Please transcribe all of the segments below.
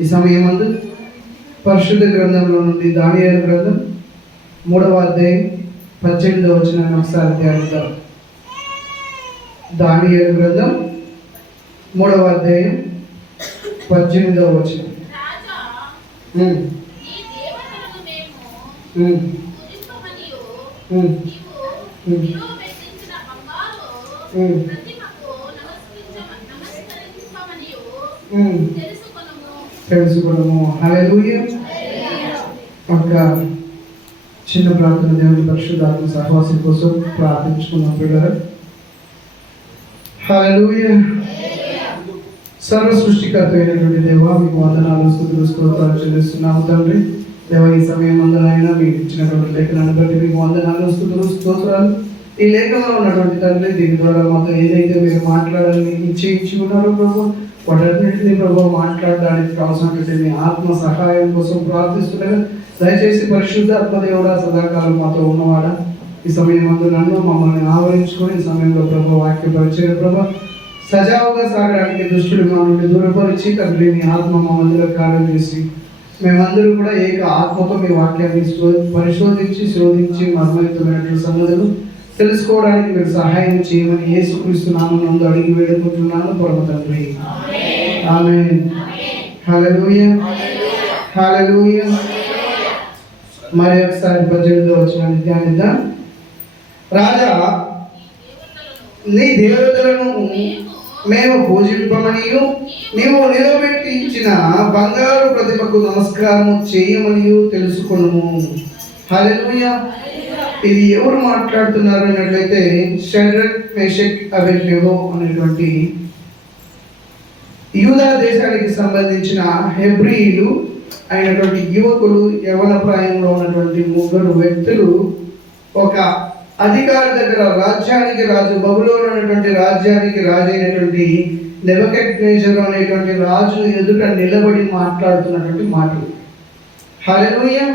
ఈ సమయమందు పరిశుద్ధ గ్రంథంలో నుండి దానియేలు గ్రంథం 3వ అధ్యాయం 18వ వచనాన్ని ఒకసారి ధ్యానిద్దాం. దానియేలు గ్రంథం 3వ అధ్యాయం 18వ వచనం. తెలుసుకున్నాము. హల్లెలూయా. ఒక చిన్న ప్రార్థన దేవుని పరిశుద్ధాత్మ సహవాసం కోసం ప్రార్థించుకున్నాం పిల్లలు. హల్లెలూయా. సర్వ సృష్టికర్త అయినటువంటి దేవా, మీకు వందనాలు, స్తుతులు, స్తోత్రాలు చెల్లిస్తున్నాము తండ్రి. దేవ, ఈ సమయం అందరైనా మీకు ఇచ్చినటువంటి లేఖనాన్ని బట్టి మీకు వందనాలు, స్తుతులు, స్తోత్రాలు. ఈ లేఖనంలో ఉన్నటువంటి తండ్రి, దీని ద్వారా మాతో ఏదైతే మీరు మాట్లాడాలని ఇచ్చి ఉన్నారో ప్రభు, వాటన్నింటినీ ప్రభు మాట్లాడడానికి అవసరమైతే మీ ఆత్మ సహాయం కోసం ప్రార్థిస్తున్నాను. దయచేసి పరిశుద్ధాత్మ దేవుడా, సదాకాలం మాతో ఉన్నవాడా, ఈ సమయం అందు నన్ను మమ్మల్ని ఆవరించుకొని ఈ సమయంలో ప్రభు వాక్య పరిచయ ప్రభు సజావుగా సాగడానికి దుష్టుడు మా నుండి దూరపరిచి తండ్రి మీ ఆత్మ మా మధ్యలో కార్యం చేసి మేమందరూ కూడా ఏక ఆత్మతో మీ వాక్యాన్ని పరిశోధించి శోధించి మర్మయుక్తమైనటువంటి సంగతులు తెలుసుకోవడానికి మీరు సహాయం చేయమని యేసుక్రీస్తు నామమునందు అడిగి వేడుకుంటున్నాను పరమ తండ్రి. ఆమేన్. హల్లెలూయా. హల్లెలూయా. మరి ఒకసారి 18వ వచనాన్ని ధ్యానిద్దాం. రాజా, నీ దేవతలను మేము పూజింపమనియు నీవు నిలబెట్టించిన బంగారు ప్రతిమకు నమస్కారము చేయమనియు తెలుసుకొనుము. హల్లెలూయా. ఇది ఎవరు మాట్లాడుతున్నారు అన్నట్లయితే షడ్రక్, మేషక్, అబేద్నెగో అనేటువంటి యూదా దేశానికి సంబంధించిన హెబ్రీయులు అయినటువంటి యువకులు, యవన ప్రాయంలో ఉన్నటువంటి 3 వ్యక్తులు ఒక అధికారి దగ్గర రాజ్యానికి రాజు, బబులోను అనేటువంటి రాజ్యానికి రాజు అయినటువంటి నెబుకద్నెజరు అనేటువంటి రాజు ఎదుట నిలబడి మాట్లాడుతున్నటువంటి మాటలు. హల్లెలూయా.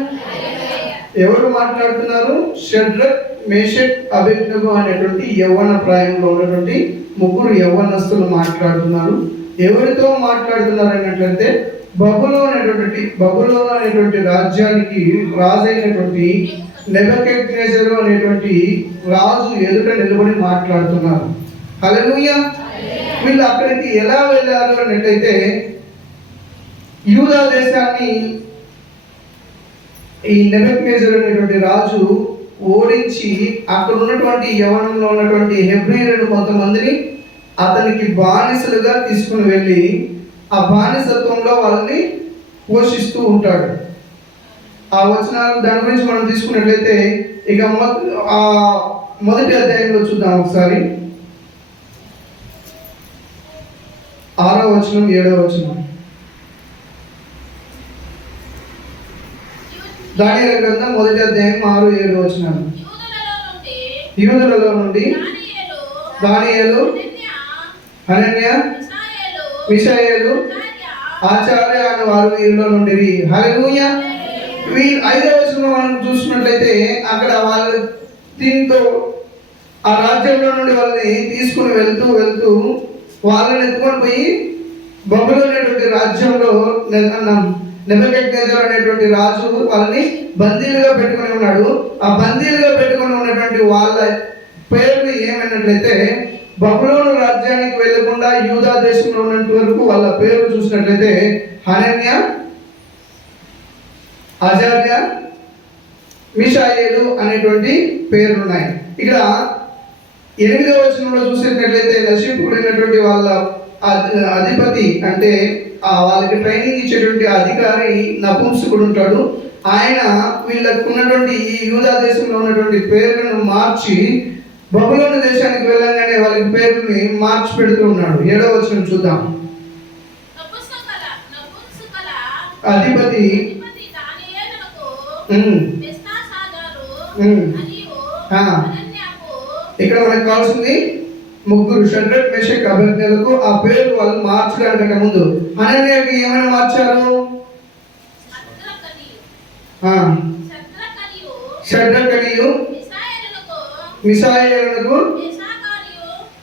ఎవరు మాట్లాడుతున్నారు? షడ్రక్, మేషక్, అబేద్నెగో అనేటువంటి యవ్వన ప్రాయంలో ఉన్నటువంటి 3 యవ్వనస్తులు మాట్లాడుతున్నారు. ఎవరితో మాట్లాడుతున్నారు అన్నట్లయితే బబులోను అనేటువంటి రాజ్యానికి రాజు అయినటువంటి నెబుకద్నెజరు అనేటువంటి రాజు ఎదుట నిలబడి మాట్లాడుతున్నారు. హల్లెలూయా. వీళ్ళు అక్కడికి ఎలా వెళ్ళారు అన్నట్లయితే యూదా దేశాన్ని ఈ నెబుకద్నెజరు అనేటువంటి రాజు ఓడించి అక్కడ ఉన్నటువంటి యవనంలో ఉన్నటువంటి హెబ్రీయులను కొంతమందిని అతనికి బానిసలుగా తీసుకుని వెళ్ళి ఆ బానిసత్వంలో వాళ్ళని పోషిస్తూ ఉంటాడు. ఆ వచనాలు దాని గురించి మనం తీసుకున్నట్లయితే ఇక మొదటి అధ్యాయంలో చూద్దాం ఒకసారి. 6వ వచనం 7వ వచనం. దానియేలు గ్రంథం మొదటి అధ్యాయం 6, 7 వచనాలు. యూదులలో నుండి దానియేలు, హనన్య, మిషాయేలు, ఆచార్య అనే వారు వీరిలో నుండి. హల్లెలూయా. 5వ వచనంలో మనం చూసినట్లయితే అక్కడ వాళ్ళు దీంతో ఆ రాజ్యంలో నుండి వాళ్ళని తీసుకుని వెళ్తూ వాళ్ళని ఎత్తుకొని పోయి బబులోను అనేటువంటి రాజ్యంలో నెబుకద్నెజరు అనేటువంటి రాజు వాళ్ళని బందీలుగా పెట్టుకుని ఉన్నాడు. ఆ బందీలుగా పెట్టుకుని ఉన్నటువంటి వాళ్ళ పేర్లు ఏమైనట్లయితే బబులోను రాజ్యానికి వెళ్ళకుండా యూదా దేశంలో ఉన్నంత వరకు వాళ్ళ పేర్లు చూసినట్లయితే హనన్య, ఆచార్య, మిషాయేలు అనేటువంటి పేర్లు ఉన్నాయి. ఇక్కడ 8వ వచనంలో చూసినట్లయితే నశింపుడైనటువంటి వాళ్ళ అధిపతి అంటే వాళ్ళకి ట్రైనింగ్ ఇచ్చేటువంటి అధికారి నపుంసకుడు ఉంటాడు. ఆయన వీళ్ళకు ఉన్నటువంటి ఈ యూదా దేశంలో ఉన్నటువంటి పేర్లను మార్చి బబులోను దేశానికి వెళ్ళగానే వాళ్ళకి పేరుని మార్చి పెడుతూ ఉన్నాడు. 7వ వచనం చూద్దాం. అధిపతి ఇక్కడ మనకు కావాల్సింది 3 షడ్రక్, మేషక్, అబేద్నెగోలకు ఆ పేరు వాళ్ళు మార్చడానికంటే ముందు హనన్యాకి ఏమైనా మార్చారు? షడ్రకనియు, మిషాయేలునకు,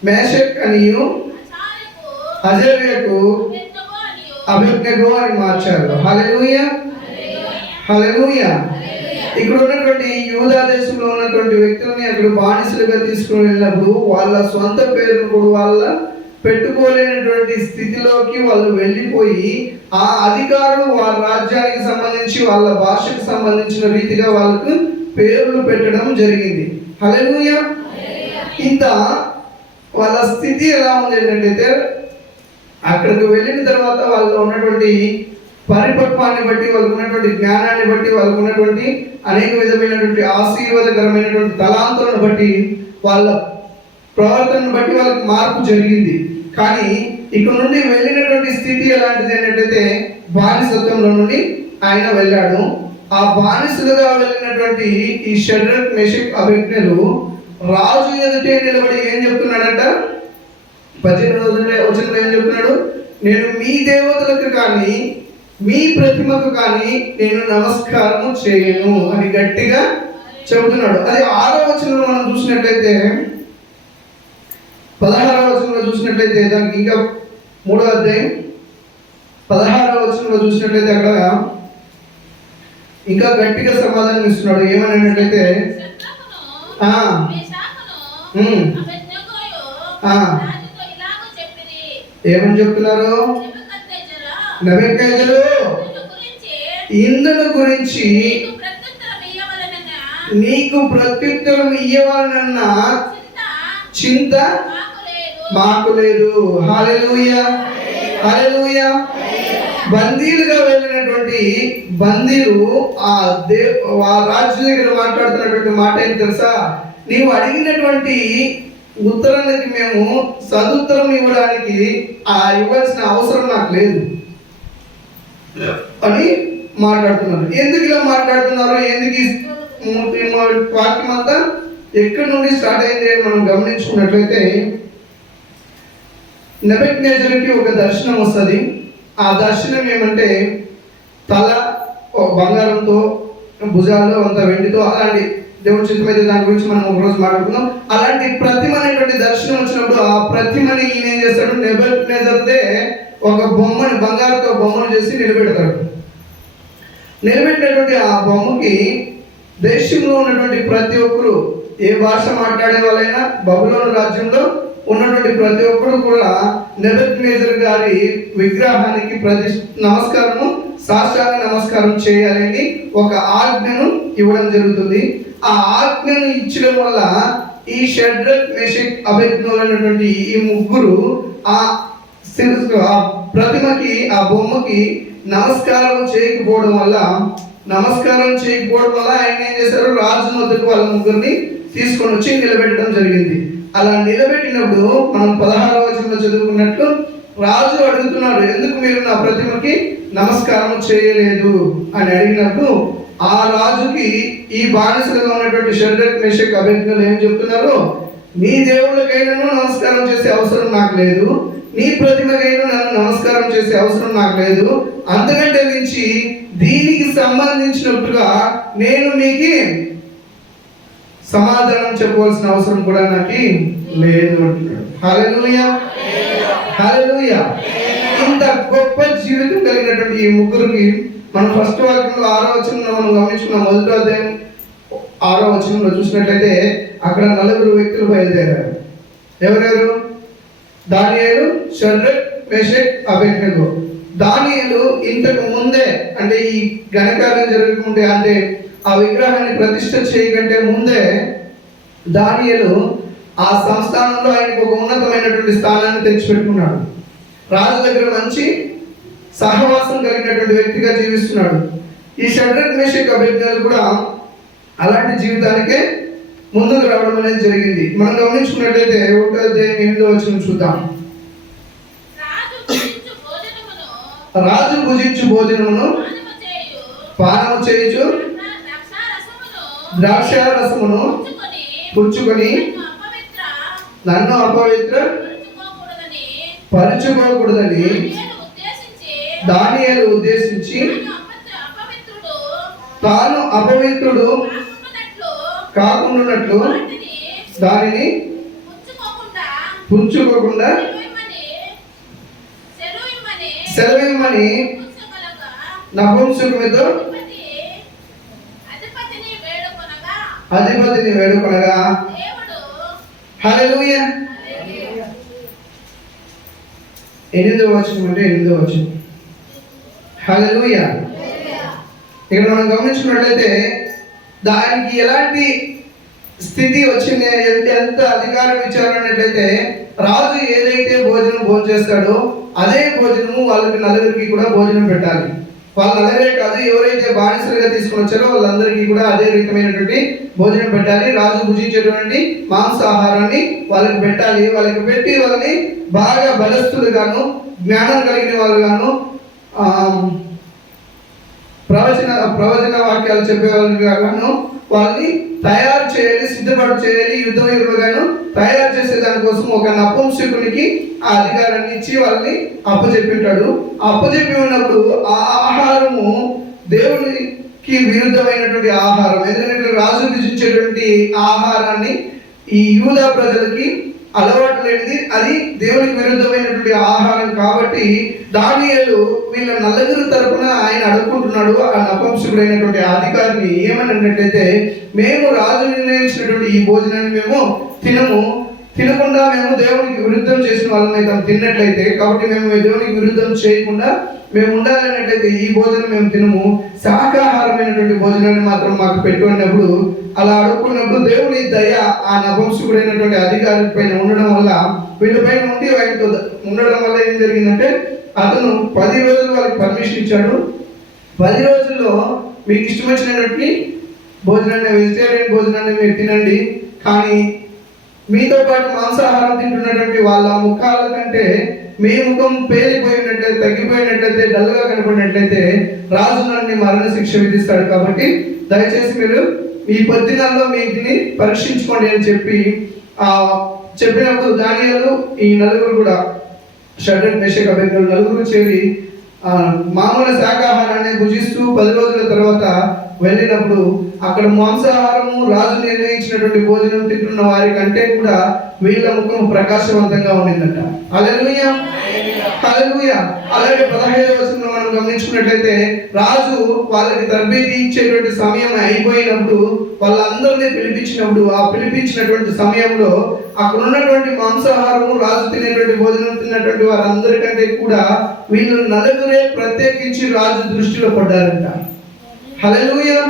మేషక్ అనియు, అజర్యకు, అబేద్నెగో అని మార్చారు. హల్లెలూయా, హల్లెలూయా. ఇక్కడ ఉన్నటువంటి యూదా దేశంలో ఉన్నటువంటి వ్యక్తులని అక్కడ బానిసలుగా తీసుకుని వెళ్ళినప్పుడు వాళ్ళ సొంత పేరును కూడా వాళ్ళ పెట్టుకోలేనటువంటి స్థితిలోకి వాళ్ళు వెళ్ళిపోయి ఆ అధికారులు వాళ్ళ రాజ్యానికి సంబంధించి వాళ్ళ భాషకు సంబంధించిన రీతిగా వాళ్ళకు పేర్లు పెట్టడం జరిగింది. హల్లెలూయా. ఇంత వాళ్ళ స్థితి ఎలా ఉంది ఏంటంటే అక్కడికి వెళ్ళిన తర్వాత వాళ్ళలో ఉన్నటువంటి పరిపక్వాన్ని బట్టి, వాళ్ళకు ఉన్నటువంటి జ్ఞానాన్ని బట్టి, వాళ్ళకు ఉన్నటువంటి అనేక విధమైనటువంటి ఆశీర్వాదకరమైనటువంటి తలాంతులను బట్టి, వాళ్ళ ప్రవర్తనను బట్టి వాళ్ళకి మార్పు జరిగింది. కానీ ఇక్కడ నుండి వెళ్ళినటువంటి స్థితి ఎలాంటిది ఏంటంటే బానిసత్వంలో నుండి ఆయన వెళ్ళాడు. ఆ బానిసలుగా వెళ్ళినటువంటి ఈ షడ్రక్ మెషక్ అబేద్నెగోలు రాజు ఎదుటే నిలబడి ఏం చెప్తున్నాడంట? 18వ వచనంలో ఏం చెప్తున్నాడు? నేను మీ దేవతలకు కానీ మీ ప్రతిమకు కానీ నేను నమస్కారము చేయను అని గట్టిగా చెబుతున్నాడు. అది 6వ వచనంలో మనం చూసినట్లయితే, 16వ వచనంలో చూసినట్లయితే, దానికి ఇంకా 3వ అధ్యాయం 16వ వచనంలో చూసినట్లయితే అక్కడ ఇంకా గట్టిగా సమాధానం ఇస్తున్నాడు. ఏమని అన్నట్లయితే ఏమని చెప్తున్నారు? నెబుకద్నెజరు ఇందును గురించి నీకు ప్రత్యుత్తరం ఇయ్యవలనన్న చింత మాకు లేదు. హల్లెలూయా, హల్లెలూయా. బందీలుగా వెళ్ళినటువంటి బందీలు ఆ రాజు దగ్గర మాట్లాడుతున్నటువంటి మాట ఏంటి తెలుసా? నీవు అడిగినటువంటి ఉత్తరానికి మేము సదుత్తరం ఇవ్వడానికి ఇవ్వాల్సిన అవసరం నాకు లేదు అని మాట్లాడుతున్నారు. ఎందుకు ఇలా మాట్లాడుతున్నారు? ఎందుకు వాక్యం అంతా ఎక్కడి నుండి స్టార్ట్ అయింది అని మనం గమనించుకున్నట్లయితే, నెబుకద్నెజరుకి ఒక దర్శనం వస్తుంది. ఆ దర్శనం ఏమంటే తల బంగారంతో, భుజాలు అంత వెండితో, అలాంటి దేవుడి చిత్తమైతే దాని గురించి మనం ఒకరోజు మాట్లాడుకుందాం. అలాంటి ప్రతిమ అనేటువంటి దర్శనం వచ్చినప్పుడు ఆ ప్రతిమని ఈయన ఏం చేస్తాడు? నెబుకద్నెజరుదే ఒక బొమ్మని, బంగారుతో బొమ్మను చేసి నిలబెడతాడు. నిలబెట్టినటువంటి ఆ బొమ్మకి దేశంలో ఉన్నటువంటి ప్రతి ఒక్కరు, ఏ భాష మాట్లాడే వాళ్ళైనా, బబులోను రాజ్యంలో ఉన్నటువంటి ప్రతి ఒక్కరు కూడా నెబుకద్నెజరు గారి విగ్రహానికి నమస్కారము, సాష్టాంగ నమస్కారం చేయాలని ఒక ఆజ్ఞను ఇవ్వడం జరుగుతుంది. ఆ ఆజ్ఞను ఇచ్చడం వల్ల ఈ షడ్రక్ మెషక్ అబేద్నెగో అనేటువంటి ఈ ముగ్గురు ఆ ప్రతిమకి, ఆ బొమ్మకి నమస్కారం చేయకపోవడం వల్ల ఆయన ఏం చేశారు? రాజు వద్దకు వాళ్ళ ముగ్గురిని తీసుకొని వచ్చి నిలబెట్టడం జరిగింది. అలా నిలబెట్టినప్పుడు మనం 16వ వచనంలో చదువుకున్నట్లు రాజు అడుగుతున్నాడు, ఎందుకు మీరు నా ప్రతిమకి నమస్కారం చేయలేదు అని అడిగినప్పుడు ఆ రాజుకి ఈ బానిసలుగా ఉన్నటువంటి షడ్రక్ మెషక్ అబేద్నెగోలు ఏం చెప్తున్నారు? నీ దేవుళ్ళకైనా నమస్కారం చేసే అవసరం నాకు లేదు, నీ ప్రతిమకైనా నన్ను నమస్కారం చేసే అవసరం నాకు లేదు, అంతకంటే మించి దీనికి సంబంధించినట్టుగా నేను మీకు సమాధానం చెప్పవలసిన అవసరం కూడా నాకు లేదు అంటున్నాడు. హల్లెలూయా, హల్లెలూయా. ఇంత గొప్ప జీవితం కలిగినటువంటి ఈ ముగ్గురికి మనం ఫస్ట్ వాక్యంలో 6వ వచనంలో మనం గమనించుకున్న 1వ అధ్యాయం 6వ వచనంలో చూసినట్లయితే అక్కడ 4 వ్యక్తులు బయలుదేరారు. ఎవరెవరు? దానియేలు, షడ్రక్, మెషక్, అబేద్నెగో. దానియేలు ఇంతకు ముందే, అంటే ఈ ఘనకార్యం జరగకుంటే, అంటే ఆ విగ్రహాన్ని ప్రతిష్ఠ చేయకంటే ముందే దానియేలు ఆ సంస్థానంలో ఆయనకు ఒక ఉన్నతమైనటువంటి స్థానాన్ని తెచ్చిపెట్టుకున్నాడు. రాజు దగ్గర మంచి సహవాసం కలిగినటువంటి వ్యక్తిగా జీవిస్తున్నాడు. ఈ షడ్రక్, మెషక్, అబేద్నెగోలు కూడా అలాంటి జీవితానికే ముందుకు రావడం అనేది జరిగింది. మనం గమనించుకున్నట్లయితే 1వ అధ్యాయం 8వ వచనం చూద్దాం. రాజు భుజించు భోజనమును పానము చేయుచు ద్రాక్ష రసమును పుచ్చుకొని నన్ను అపవిత్ర పరుచుకోకూడదని దానియేలు ఉద్దేశించి తాను అపవిత్రుడు కాకుండానట్లు దానిని సెలవిమ్మని నపుంసకునితో అధిపతిని వేడుకొనగా. హల్లెలూయా. 8వ వచనం అంటే 8వ వచనం. హల్లెలూయా. ఇక్కడ మనం గమనించుకున్నట్లయితే దానికి ఎలాంటి స్థితి వచ్చింది, ఎంత అధికారం ఇచ్చారన్నట్లయితే రాజు ఏదైతే భోజనం చేస్తాడో అదే భోజనము వాళ్ళకి నలుగురికి కూడా భోజనం పెట్టాలి. వాళ్ళ నలుగురే కాదు, ఎవరైతే బానిసలుగా తీసుకుని వచ్చారో వాళ్ళందరికీ కూడా అదే రీతమైనటువంటి భోజనం పెట్టాలి. రాజు భుజించేటువంటి మాంసాహారాన్ని వాళ్ళకి పెట్టాలి. వాళ్ళకి పెట్టి వాళ్ళని బాగా బలస్తులుగాను, జ్ఞానం కలిగిన వాళ్ళుగాను, ప్రవచన వాక్యాలు చెప్పేవాళ్ళుగాను వాళ్ళని తయారు చేయాలి, సిద్ధపడి చేయాలి. యుద్ధవీరులుగాను తయారు చేసే దానికోసం ఒక నపుంసకునికి ఆ అధికారాన్ని ఇచ్చి వాళ్ళని అప్పచెప్పింటాడు. అప్పచెప్పి ఉన్నప్పుడు ఆ ఆహారము దేవునికి విరుద్ధమైనటువంటి ఆహారం. ఎందుకంటే రాజు భుజించేటువంటి ఆహారాన్ని ఈ యూదా ప్రజలకి అలవాటు లేనిది, అది దేవునికి విరుద్ధమైనటువంటి ఆహారం. కాబట్టి దానియేలు వీళ్ళ నలుగురు తరపున ఆయన అడుక్కుంటున్నాడు. ఆ నపుంసకుడైనటువంటి అధికారిని ఏమని అన్నట్లయితే, మేము రాజు నిర్ణయించినటువంటి ఈ భోజనాన్ని మేము తినకుండా మేము దేవునికి విరుద్ధం చేసిన వాళ్ళని తిన్నట్లయితే, కాబట్టి మేము దేవునికి విరుద్ధం చేయకుండా మేము ఉండాలన్నట్లయితే ఈ భోజనం మేము తినము, శాకాహారమైనటువంటి భోజనాన్ని మాత్రం మాకు పెట్టు అన్నప్పుడు, అలా అడుక్కున్నప్పుడు దేవుని దయ ఆ నపుంసకుడైనటువంటి అధికారి పైన ఉండడం వల్ల, వీళ్ళపైన ఉండి ఆయనతో ఉండడం వల్ల ఏం జరిగిందంటే, అతను 10 రోజులు వాళ్ళకి పర్మిషన్ ఇచ్చాడు. 10 రోజుల్లో మీకు ఇష్టం వచ్చినటువంటి భోజనాన్ని, వెజిటేరియన్ భోజనాన్ని మీరు తినండి, కానీ మీతో పాటు మాంసాహారం తింటున్నటువంటి వాళ్ళ ముఖాల కంటే మీ ముఖం పేలిపోయినట్లయితే, తగ్గిపోయినట్లయితే, డల్గా కనపడినట్లయితే రాజు నన్ను మరణ శిక్ష విధిస్తాడు. కాబట్టి దయచేసి మీరు ఈ 10 దినాల్లో మీ ఇంటిని పరీక్షించుకోండి అని చెప్పినప్పుడు దానియేలు ఈ నలుగురు కూడా, షడ్రక్ మేషక్ అబేద్నెగో నలుగురు చేరి మామూలు శాకాహారాన్ని భుజిస్తూ 10 రోజుల తర్వాత వెళ్ళినప్పుడు అక్కడ మాంసాహారము రాజు నిర్ణయించినటువంటి భోజనం తింటున్న వారి కంటే కూడా వీళ్ళ ముఖం ప్రకాశవంతంగా ఉండిందంట. హల్లెలూయా, హల్లెలూయా. అలాగే 15వ వచనంలో మనం గమనించుకున్నట్లయితే రాజు వాళ్ళకి తర్బీదు ఇచ్చేటువంటి సమయం అయిపోయినప్పుడు వాళ్ళందరినీ పిలిపించినప్పుడు, ఆ పిలిపించినటువంటి సమయంలో అక్కడ ఉన్నటువంటి మాంసాహారము రాజు తినేటువంటి భోజనం తిన్నటువంటి వారందరికంటే కూడా వీళ్ళు నలుగురే ప్రత్యేకించి రాజు దృష్టిలో పడ్డారంట. హల్లెలూయా.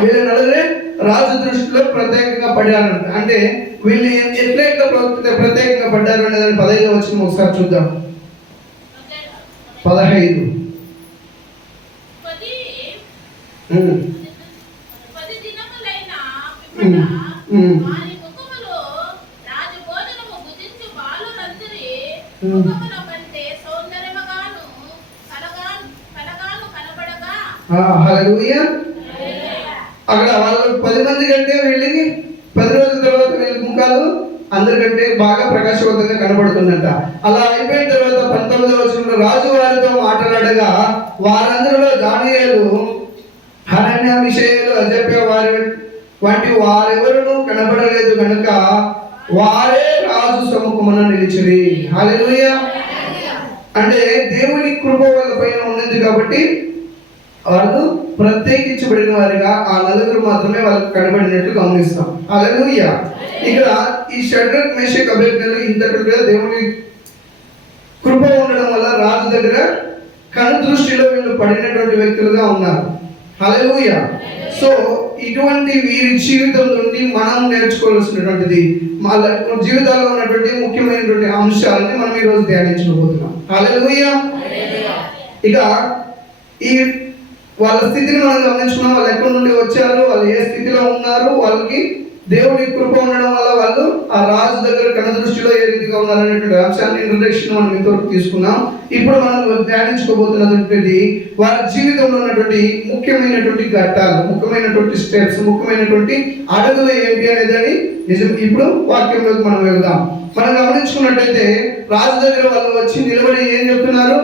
వీళ్ళ నలుగురే రాజు దృష్టిలో ప్రత్యేకంగా పడ్డారు. అంటే వీళ్ళు ఎట్లా ప్రత్యేకంగా పడ్డారు అనేదాన్ని 15వ వచనం ఒకసారి చూద్దాం. 15 హల్లెలూయా. అక్కడ వాళ్ళు 10 మంది కంటే వీళ్ళకి 10 రోజుల తర్వాత వీళ్ళ ముఖాలు అందరికంటే బాగా ప్రకాశవంతంగా కనబడుతుందంట. అలా అయిపోయిన తర్వాత 19వ వచనంలో రాజు వారితో మాట్లాడగా వారందరిలో దానియేలు, హనన్యా, మిషాయేలు, అజర్యా వంటి వారెవరూ కనబడలేదు కనుక వారే రాజు సముఖమున నిలిచిరి. హల్లెలూయా. అంటే దేవుని కృప వాళ్ళ పైన ఉన్నది కాబట్టి వాళ్ళు ప్రత్యేకించబడిన వారిగా ఆ నలుగురు మాత్రమే వాళ్ళకి కనబడినట్టు గమనిస్తాం. హల్లెలూయా. ఇక్కడ ఈ షడ్రక్ మేషక్ అబేద్నెగో ఇంతటిగా దేవుని కృప ఉండడం వల్ల రాజు దగ్గర కను దృష్టిలో వీళ్ళు పడినటువంటి వ్యక్తులుగా ఉన్నారు. హల్లెలూయా. సో ఇటువంటి వీరి జీవితం నుండి మనం నేర్చుకోవాల్సినటువంటిది, మా జీవితాల్లో ఉన్నటువంటి ముఖ్యమైనటువంటి అంశాలని మనం ఈరోజు ధ్యానించుకోబోతున్నాం. హల్లెలూయా. ఇక ఈ వాళ్ళ స్థితిని మనం గమనించుకున్నాం. వాళ్ళు ఎక్కడి నుండి వచ్చారు, వాళ్ళు ఏ స్థితిలో ఉన్నారు, వాళ్ళకి దేవుడి కృప ఉండడం వల్ల వాళ్ళు ఆ రాజు దగ్గర కన దృష్టిలో ఏ రీతిగా ఉన్నారనేటువంటి అంశాన్ని ఇంట్రడక్షన్ మనం ఇంతవరకు తీసుకున్నాం. ఇప్పుడు మనం ధ్యానించుకోబోతున్నటువంటి వారి జీవితంలో ఉన్నటువంటి ముఖ్యమైనటువంటి ఘట్టాలు, ముఖ్యమైనటువంటి స్టెప్స్, ముఖ్యమైనటువంటి అడుగులు ఏంటి అనేది నిజం ఇప్పుడు వాక్యంలోకి మనం వెళ్దాం. మనం గమనించుకున్నట్టయితే రాజు దగ్గర వాళ్ళు వచ్చి నిలబడి ఏం చెప్తున్నారు?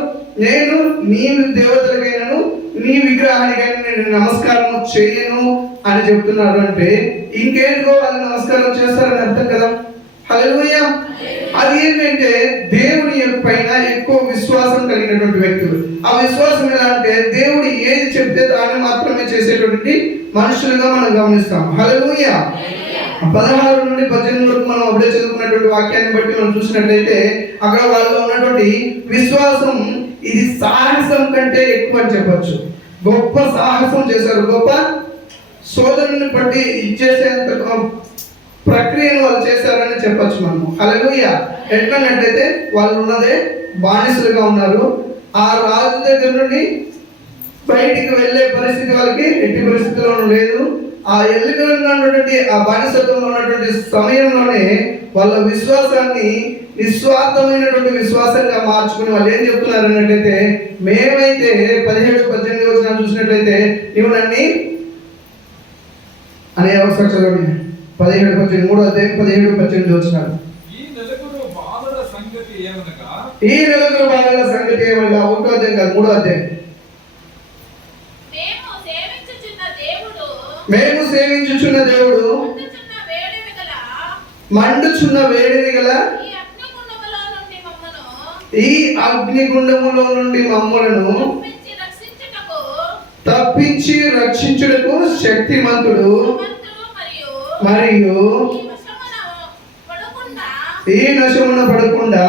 నేను నీ దేవతలకైనాను నీ విగ్రహానికైనా నేను నమస్కారం చేయను అని చెప్తున్నారు. అంటే ఇంకేంటో వాళ్ళు నమస్కారం చేస్తారని అర్థం కదా. హల్లెలూయా. అది ఏంటంటే దేవుని పైన ఎక్కువ విశ్వాసం కలిగినటువంటి వ్యక్తులు. ఆ విశ్వాసం ఎలా అంటే దేవుడు ఏది చెప్తే దాన్ని మాత్రమే చేసేటువంటి మనుషులుగా మనం గమనిస్తాం. హల్లెలూయా. 16 నుండి 18 వరకు మనం అప్పుడే చదువుకున్నటువంటి వాక్యాన్ని బట్టి మనం చూసినట్లయితే అక్కడ వాళ్ళలో ఉన్నటువంటి విశ్వాసం ఇది సాహసం కంటే ఎక్కువ అని చెప్పొచ్చు. గొప్ప సాహసం చేశారు, గొప్ప సోదరుని బట్టి ఇచ్చేసేంత ప్రక్రియను వాళ్ళు చేశారని చెప్పొచ్చు మనం. హల్లెలూయా. ఎట్లన్నట్లయితే వాళ్ళు ఉన్నదే బానిసలుగా ఉన్నారు. ఆ రాజు దగ్గర నుండి బయటికి వెళ్ళే పరిస్థితి వాళ్ళకి ఎట్టి పరిస్థితుల్లోనూ లేదు. ఆ ఎల్లుకున్నటువంటి ఆ బానిసత్వంలో ఉన్నటువంటి సమయంలోనే వాళ్ళ విశ్వాసాన్ని నిస్వార్థమైనటువంటి విశ్వాసంగా మార్చుకుని వాళ్ళు ఏం చెప్తున్నారు అన్నట్లయితే, మేమైతే 17-18 వచనాలు చూసినట్లయితే నీవు నన్ను అనే ఒకసారి చదవండి. 17-18 3వ అధ్యాయం 17-18 వచనాలు. ఈ నలుగురు బాలుల సంగతి ఏమనగా 1వ అధ్యాయం కాదు 3వ అధ్యాయం. మేము సేవించుచున్న దేవుడు మండుచున్న వేడిని గల ఈ అగ్నిగుండములో నుండి మమ్మలను తప్పించి రక్షించుటకు శక్తిమంతుడు మరియు ఈ నశమున పడకుండా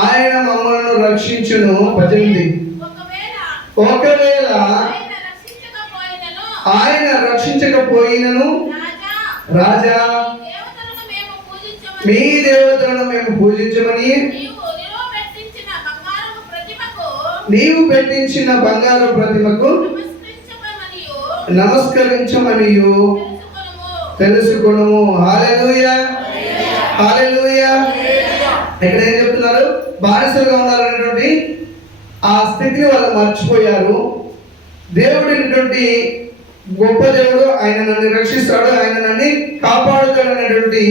ఆయన మమ్మలను రక్షించును. 18 ఒకవేళ ఆయన రక్షించకపోయినను రాజా మీ దేవతలను మేము పూజించమని నీవు పెట్టించిన బంగారు ప్రతిమకు నమస్కరించమనియు తెలుసుకొనుము. హల్లెలూయా, హల్లెలూయా. ఇక్కడ ఏం చెప్తున్నారు? బానిసలుగా ఉన్నారనేటువంటి ఆ స్థితిని వాళ్ళు మర్చిపోయారు. దేవుడినటువంటి గొప్ప దేవుడు, ఆయన నన్ను రక్షిస్తాడు, ఆయన నన్ను కాపాడుతాడు అనేటువంటి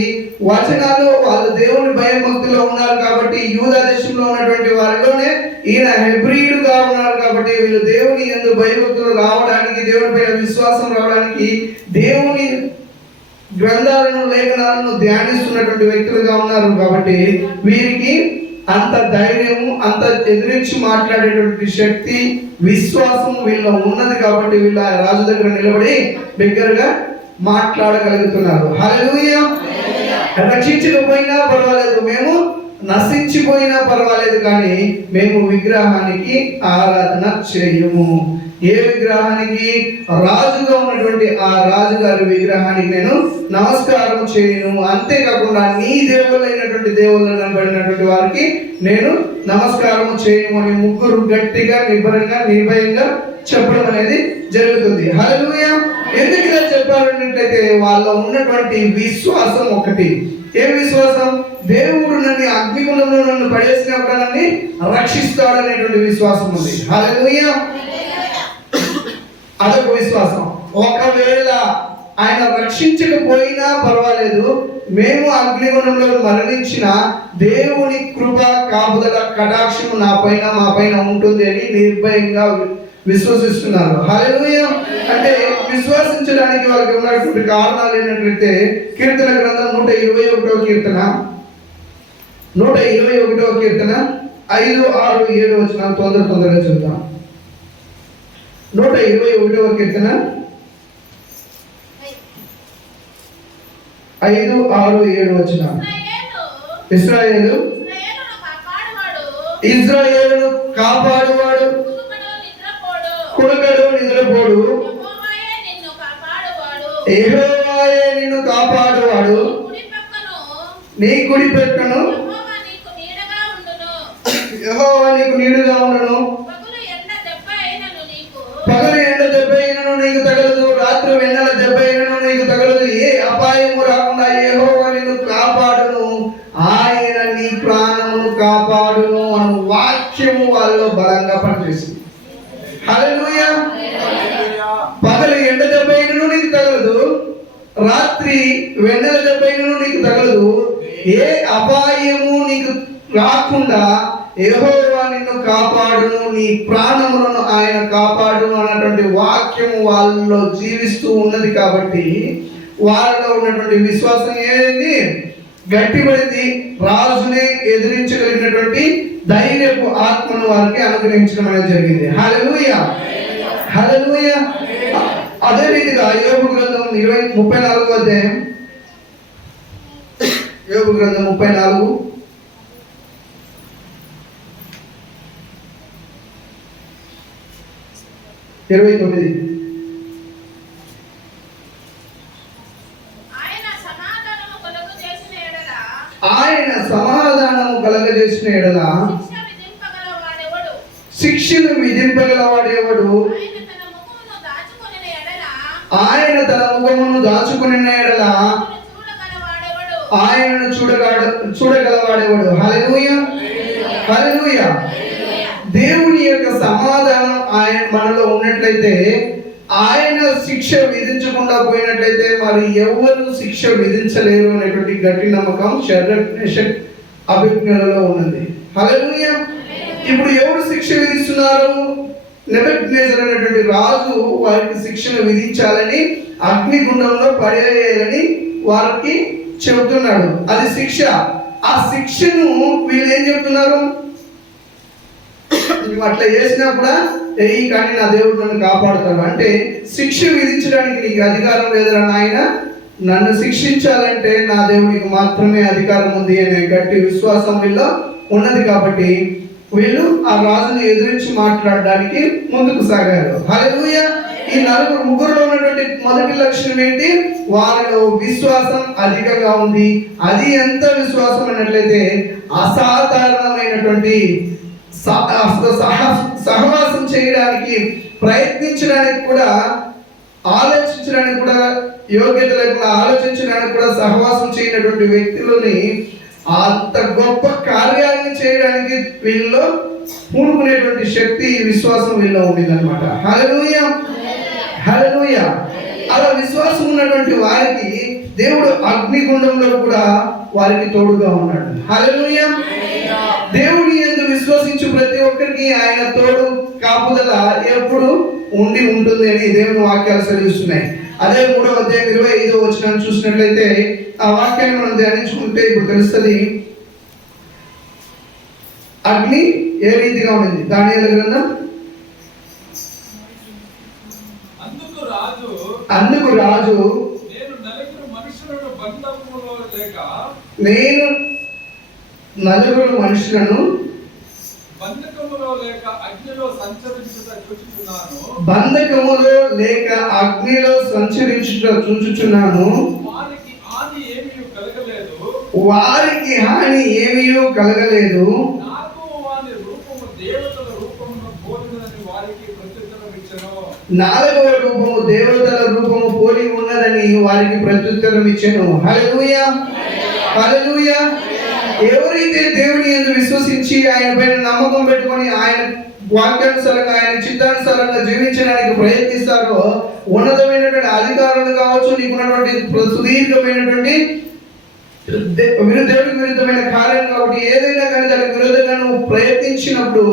వచనాలు వాళ్ళు దేవుని భయభక్తిలో ఉన్నారు కాబట్టి, యూదా దేశంలో ఉన్నటువంటి వారిలోనే ఈయన హెబ్రీయుడుగా ఉన్నారు కాబట్టి వీళ్ళు దేవుని యందు భయభక్తులు రావడానికి, దేవుని పైన విశ్వాసం రావడానికి, దేవుని గ్రంథాలను లేఖనాలను ధ్యానిస్తున్నటువంటి వ్యక్తులుగా ఉన్నారు కాబట్టి వీరికి అంత ధైర్యము, అంత ఎదురించి మాట్లాడేటువంటి శక్తి, విశ్వాసం వీళ్ళలో ఉన్నది కాబట్టి వీళ్ళు ఆ రాజు దగ్గర నిలబడి దగ్గరగా మాట్లాడగలుగుతున్నారు. హల్లెలూయా. రక్షించకపోయినా పర్వాలేదు, మేము నశించిపోయినా పర్వాలేదు, కానీ మేము విగ్రహానికి ఆరాధన చేయము. ఏ విగ్రహానికి? రాజుగా ఉన్నటువంటి ఆ రాజుగారి విగ్రహానికి నేను నమస్కారం చేయను. అంతేకాకుండా నీ దేవుళ్ళైనటువంటి దేవుళ్ళని అనబడినటువంటి వారికి నేను నమస్కారం చేయను అని ముగ్గురు గట్టిగా నిబ్బరంగా నిర్భయంగా చెప్పడం అనేది జరుగుతుంది. హల్లెలూయా. ఎందుకు ఇలా చెప్పారన్నట్లయితే వాళ్ళ ఉన్నటువంటి విశ్వాసం ఒకటి. ఏ విశ్వాసం? దేవుడు నన్ను అగ్నిగుండంలో నన్ను పడేసినప్పుడు నన్ను రక్షిస్తాడు అనేటువంటి విశ్వాసం ఉంది. హల్లెలూయా. అదొక విశ్వాసం. ఒకవేళ ఆయన రక్షించకపోయినా పర్వాలేదు, మేము అగ్నిగుండంలో మరణించిన దేవుని కృప, కాపుదల, కటాక్షము నా పైన మా పైన ఉంటుంది అని నిర్భయంగా విశ్వసిస్తున్నారు. హల్లెలూయా. అంటే విశ్వసించడానికి వాళ్ళకి ఉన్నటువంటి కారణాలు ఏంటంటే, కీర్తన గ్రంథం 121వ కీర్తన 121వ కీర్తన 5, 6, 7 వచనాలు తొందరగా చూద్దాం. 121వ కీర్తన 5, 6, 7 వచనాలు. ఇశ్రాయేలును కాపాడువాడు, కునుకడు నిద్రపోడు, యెహోవాయే నిన్ను కాపాడువాడు, నీ కుడి ప్రక్కను యెహోవా నీకు నీడగా ఉండును. పగలు ఎండ దెబ్బ అయినను నీకు తగలదు, రాత్రి వెన్నెల దెబ్బ అయినను నీకు తగలదు. ఏ అపాయము రాకుండా యెహోవా నిన్ను కాపాడును, ఆయన నీ ప్రాణమును కాపాడును అను వాక్యము వాళ్ళలో బలంగా పనిచేసింది. హల్లెలూయా. పగలు ఎండ దెబ్బ అయినను నీకు తగలదు, రాత్రి వెన్నెల దెబ్బ అయినను నీకు తగలదు. ఏ అపాయము నీకు రాకుండా యెహోవా నిన్ను కాపాడును, నీ ప్రాణములను ఆయన కాపాడును అన్నటువంటి వాక్యము వాళ్ళలో జీవిస్తూ ఉన్నది కాబట్టి వాళ్ళలో ఉన్నటువంటి విశ్వాసం ఏంటి? గట్టిపడింది. రాజునే ఎదిరించగలిగినటువంటి ధైర్యపు ఆత్మను వారికి అనుగ్రహించడం అనేది జరిగింది. హల్లెలూయా, హల్లెలూయా. అదే రీతిగా యోబు గ్రంథం 34వ అధ్యాయం, యోబు గ్రంథం 34 29. ఆయన సమాధానము కలగజేసిన ఎడల శిక్షను విధింపగలవాడెవడు? ఆయన తన ముఖమును దాచుకొనిన ఎడల ఆయనను చూడగలవాడెవడు? హల్లెలూయా, హల్లెలూయా. దేవుని యొక్క సమాధానం ఆయన మనలో ఉన్నట్లయితే, ఆయన శిక్ష విధించకుండా పోయినట్లయితే మరి ఎవరు శిక్ష విధించలేరు అనేటువంటి గట్టి నమ్మకం షడ్రక్ అభిజ్ఞలలో ఉన్నది. హల్లెలూయా. ఇప్పుడు ఎవరు శిక్ష విధిస్తున్నారు? నెబుకద్నెజర్ అనేటువంటి రాజు వారికి శిక్షను విధించాలని, అగ్నిగుండంలో పడేయాలని వారికి చెబుతున్నాడు. అది శిక్ష. ఆ శిక్షను వీళ్ళు ఏం చెప్తున్నారు? నువ్వు అట్లా చేసినా కూడా కానీ నా దేవుడు నన్ను కాపాడుతాడు అంటే, శిక్ష విధించడానికి నీకు అధికారం లేదురా నాయన, నన్ను శిక్షించాలంటే నా దేవునికి మాత్రమే అధికారం ఉంది అనే గట్టి విశ్వాసం వీళ్ళు ఉన్నది. కాబట్టి వీళ్ళు ఆ రాజుని ఎదురించి మాట్లాడడానికి ముందుకు సాగారు. హల్లెలూయా. ఈ ముగ్గురులో ఉన్నటువంటి మొదటి లక్షణం ఏంటి? వారిలో విశ్వాసం అధికంగా ఉంది. అది ఎంత విశ్వాసం అన్నట్లయితే, అసాధారణమైనటువంటి సహవాసం చేయడానికి, ప్రయత్నించడానికి కూడా, ఆలోచించడానికి కూడా యోగ్యత లేకుండా ఆలోచించడానికి కూడా సహవాసం చేయనటువంటి వ్యక్తులని అంత గొప్ప కార్యాలను చేయడానికి వీళ్ళలో పూనుకునేటువంటి శక్తి, విశ్వాసం వీళ్ళలో ఉండేదన్నమాట. హల్లెలూయా, హల్లెలూయా. అలా విశ్వాసం ఉన్నటువంటి వారికి దేవుడు అగ్నిగుండంలో కూడా వారికి తోడుగా ఉన్నాడు. హల్లెలూయా. దేవుని యందు విశ్వసించు ప్రతి ఒక్కరికి ఆయన తోడు, కాపుదల ఎప్పుడు ఉండి ఉంటుంది అని దేవుని వాక్యాలు సెలవిస్తున్నాయి. అదే 3వ అధ్యాయం 25వ వచనాన్ని చూసినట్లయితే ఆ వాక్యాన్ని మనం ధ్యానించుకుంటే ఇప్పుడు తెలుస్తుంది అగ్ని ఏ రీతిగా ఉంది. దానియేలు గ్రంథం. అందుకు రాజు నేను నలుగురు మనుషులను బంధకములో లేక అగ్నిలో సంచరించుట చూచుచున్నాను. వారికి హాని ఏమీ కలగలేదు. నాలుగవ రూపము దేవతల రూపము పోలి ఉన్నదని వారికి ప్రత్యుత్తరం ఇచ్చెను. హల్లెలూయా, హల్లెలూయా. ఎవరైతే దేవుని యందు విశ్వసించి ఆయన పైన నమ్మకం పెట్టుకొని ఆయన వాక్యానుసారంగా, ఆయన చిత్తానుసారంగా జీవించడానికి ప్రయత్నిస్తారో, ఉన్నతమైనటువంటి అధికారులు కావచ్చు, నీకున్నటువంటి సుదీర్ఘమైనటువంటి దేవుడికి విరుద్ధమైన కార్యం కాబట్టి ఏదైనా కానీ దానికి విరుద్ధంగా నువ్వు ప్రయత్నించినప్పుడు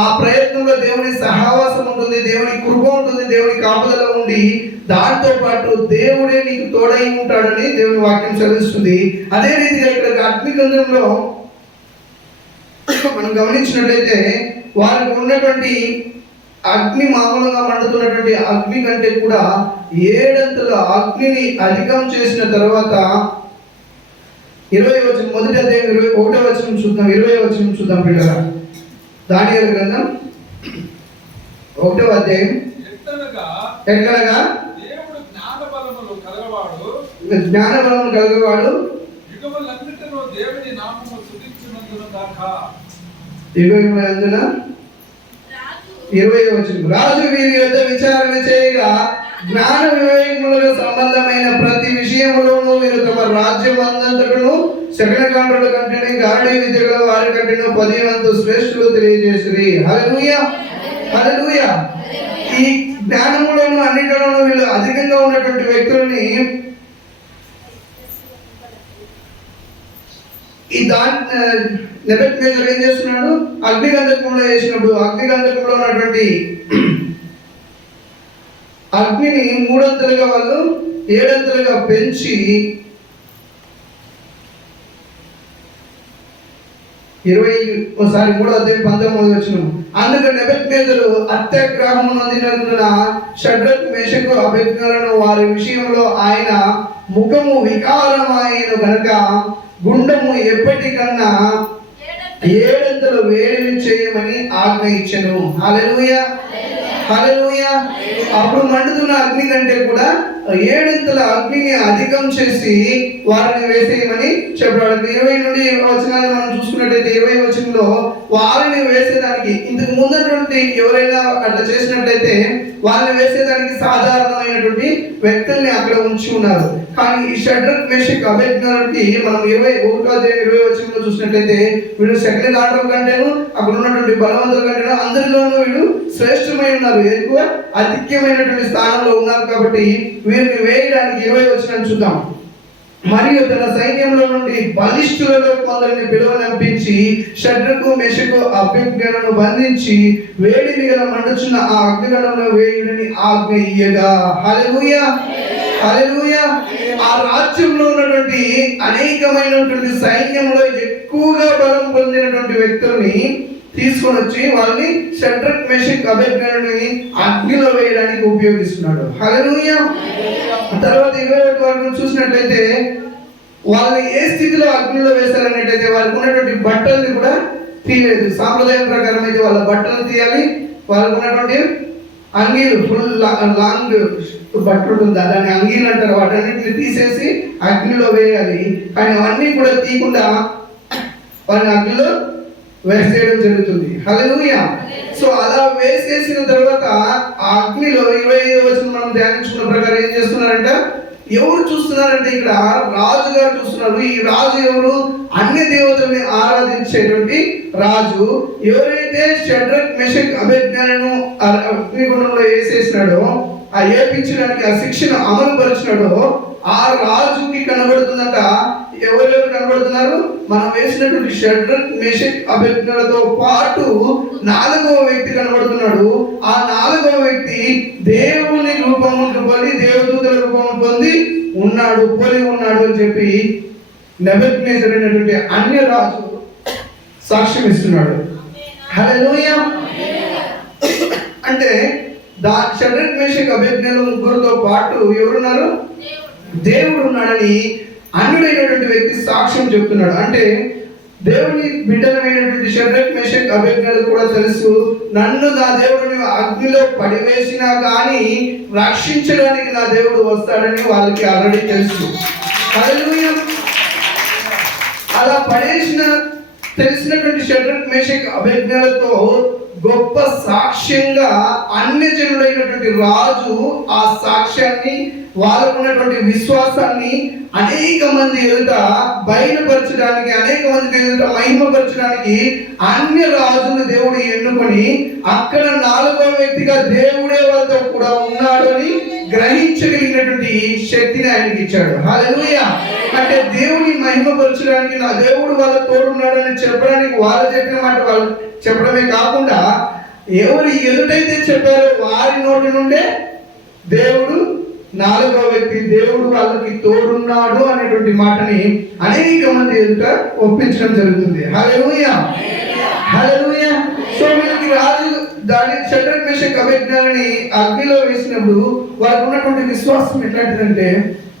ఆ ప్రయత్నంలో దేవుని సహవాసం ఉంటుంది, దేవుని కృప ఉంటుంది, దేవుని కాపుదల ఉండి దాంతో పాటు దేవుడే నీకు తోడై ఉంటాడని దేవుని వాక్యం చదివిస్తుంది. అదే రీతిగా ఇక్కడ అగ్నిగుండంలో మనం గమనించినట్లయితే వారికి ఉన్నటువంటి అగ్ని మామూలుగా మండుతున్నటువంటి అగ్ని కంటే కూడా 7 అంతల అగ్నిని అధికం చేసిన తర్వాత 20వ వచనం, మొదటి అధ్యాయం 21వ వచనం చూద్దాం. 20వ వచనం చూద్దాం పిల్లల. దానియేలు గ్రంథం 1వ అధ్యాయం. ఎట్లనగా దేవుడు జ్ఞానబలమును కలగవాడు యుగములంతటను దేవుని నామము స్తుతించునందున దాకా. 20వ వచనం. రాజు వీరి యొద్ద విచారణ చేయగా జ్ఞాన వివేకములకు సంబంధమైన ప్రతి విషయములోనూ వీరు తమ రాజ్యమందంతటను శకునకాండ్రుల కంటేనే, గారడీ విద్యలో వారి కంటేను 10 వంతు శ్రేష్ఠులు తెలియజేసిరి. హల్లెలూయా, హల్లెలూయా. ఈ జ్ఞానములోను అన్నిటిలోనూ వీళ్ళు అధికంగా ఉన్నటువంటి వ్యక్తులని ఈ నెబుకద్నెజర్ ఏం చేస్తున్నాడు? అగ్నిగంధకంలో చేసినప్పుడు అగ్నిగంధకంలో ఉన్నటువంటి అగ్నిని 3 అంతలుగా వాళ్ళు 7 అంతలుగా పెంచి 3:19. అందుకు నెబుకద్నెజరు అత్యాగ్రహము నొందినందున షడ్రక్ మేషకు అబేద్నెగోలను వారి విషయంలో ఆయన ముఖము వికారమాయెను గనుక గుండము ఎప్పటికన్నా 7 వేడిని చేయమని ఆజ్ఞ ఇచ్చెను. హల్లెలూయా, హల్లెలూయా. అప్పుడు మండుతున్న అగ్ని కంటే కూడా 7 అగ్నిని అధికం చేసి వారిని వేసేయమని చెప్పాడు. 20 నుండి 20 వచనాలు మనం చూసుకున్నట్లయితే 20 వచనంలో వారిని వేసేదానికి, ఇంతకు ముందటువంటి ఎవరైనా అట్లా చేసినట్లయితే వాళ్ళని వేసేదానికి సాధారణమైనటువంటి వ్యక్తుల్ని అక్కడ ఉంచి ఉన్నారు. కానీ ఈ షడ్రక్ మేషక్ అబేద్నెగోకి మనం 21 వచనంలో చూసినట్లయితే వీళ్ళు సెకండ్ ఆర్డర్ కంటేను అక్కడ ఉన్నటువంటి బలవంతుల కంటేను అందరిలోనూ వీళ్ళు శ్రేష్టమై ఉన్నారు, ఎక్కువ అధిక్యమైనటువంటి స్థానంలో ఉన్నారు. కాబట్టి వీరిని వేయడానికి 20 వచనం చూద్దాం. మరియు తన సైన్యంలో నుండి బలిష్ఠులలో కొందరిని పిలువనంపించి షడ్రకు మేషకు అబేద్నెగోలను బంధించి వేడి మిగల మండుచున్న ఆ అగ్నిగణంలో వేయుడని ఆజ్ఞ ఇయ్యగా. హల్లెలూయా, హల్లెలూయా. ఆ రాజ్యంలో ఉన్నటువంటి అనేకమైనటువంటి సైన్యంలో ఎక్కువగా బలం పొందినటువంటి వ్యక్తుల్ని తీసుకొని వచ్చి వాళ్ళని షడ్రక్ మేషక్ అబేద్నెగోలని అగ్నిలో వేయడానికి ఉపయోగిస్తున్నాడు. హల్లెలూయా. తర్వాత 21 వరకు చూసినట్లయితే వాళ్ళని ఏ స్థితిలో అగ్నిలో వేశారన్నట్లయితే వారికి ఉన్నటువంటి బట్టల్ని కూడా తీయలేదు. సాంప్రదాయం ప్రకారం అయితే వాళ్ళ బట్టలు తీయాలి, వాళ్ళకు ఉన్నటువంటి అంగీలు ఫుల్ లాంగ్ బట్టలు ఉంటుంది, దాన్ని అంగీలు అంటారు, వాటన్నిటిని తీసేసి అగ్నిలో వేయాలి. కానీ అవన్నీ కూడా తీయకుండా వాళ్ళని అగ్నిలో వేసేయడం జరుగుతుంది. హల్లెలూయా. సో అలా వేసేసిన తర్వాత ఆ అగ్నిలో 25 వచనం మనం ధ్యానించుకున్న ప్రకారం ఏం చేస్తున్నారంట, ఎవరు చూస్తున్నారంటే ఇక్కడ రాజుగారు చూస్తున్నారు. ఈ రాజు ఎవరు? అన్య దేవతల్ని ఆరాధించేటువంటి రాజు. ఎవరైతే షడ్రక్ మేషక్ అబేద్నెగోలను అగ్నిగుండంలో వేసేసినాడో, ఆ ఏపించడానికి ఆ శిక్షను అమలు పరిచినాడో ఆ రాజుకి కనబడుతుందంట. ఎవరెవరు కనబడుతున్నారు? మనం వేసినటువంటి షడ్రక్ మేషక్ అబేద్నెగోలతో పాటు 4వ వ్యక్తి కనబడుతున్నాడు. ఆ 4వ వ్యక్తి దేవుని రూపము పొంది, దేవదూతల రూపము పొంది ఉన్నాడు, పోలి ఉన్నాడు అని చెప్పి నెబుకద్నెజర్ అనేటువంటి అన్య రాజు సాక్ష్యం ఇస్తున్నాడు. హల్లెలూయా. అంటే షడ్రక్ మేషక్ అబేద్నెగోలు ముగ్గురుతో పాటు ఎవరున్నారు? దేవుడు ఉన్నాడని అన్యుడైనటువంటి వ్యక్తి సాక్ష్యం చెప్తున్నాడు. అంటే దేవుని బిడ్డలమైనటువంటి షడ్రక్ మేషక్ అబేద్నెగోలు కూడా తెలుసు, నన్ను నా దేవుడిని అగ్నిలో పడివేసినా కానీ రక్షించడానికి నా దేవుడు వస్తాడని వాళ్ళకి ఆల్రెడీ తెలుసు. హల్లెలూయా. అలా తెలిసినటువంటి షడ్రక్ మేషక్ అబేద్నెగోలతో గొప్ప సాక్ష్యంగా అన్యజనుడైనటువంటి రాజు ఆ సాక్ష్యాన్ని, వాళ్ళకున్నటువంటి విశ్వాసాన్ని అనేక మంది ఎదుట బయలుపరచడానికి, అనేక మంది ఎదుట మహిమపరచడానికి అన్య రాజును దేవుడు ఎన్నుకొని అక్కడ 4వ వ్యక్తిగా దేవుడే వాళ్ళతో కూడా ఉన్నాడు అని గ్రహించగలిగినటువంటి శక్తిని ఆయనకి ఇచ్చాడు. హల్లెలూయా. అంటే దేవుని మహిమపరచడానికి, నా దేవుడు వాళ్ళ తోడున్నాడని చెప్పడానికి వాళ్ళు చెప్పిన మాట వాళ్ళు చెప్పడమే కాకుండా ఎవరు ఎదుటైతే చెప్పారో వారి నోటి నుండే దేవుడు 4వ వ్యక్తి, దేవుడు వాళ్ళకి తోడున్నాడు అనేటువంటి మాటని అనేక మంది ఎదుట ఒప్పించడం జరుగుతుంది. హల్లెలూయా, హల్లెలూయా. సో వీళ్ళకి రాజు దాని షడ్రక్ మేషక్ అబేద్నెగోలని అగ్నిలో వేసినప్పుడు వారికి ఉన్నటువంటి విశ్వాసం ఎట్లాంటిదంటే,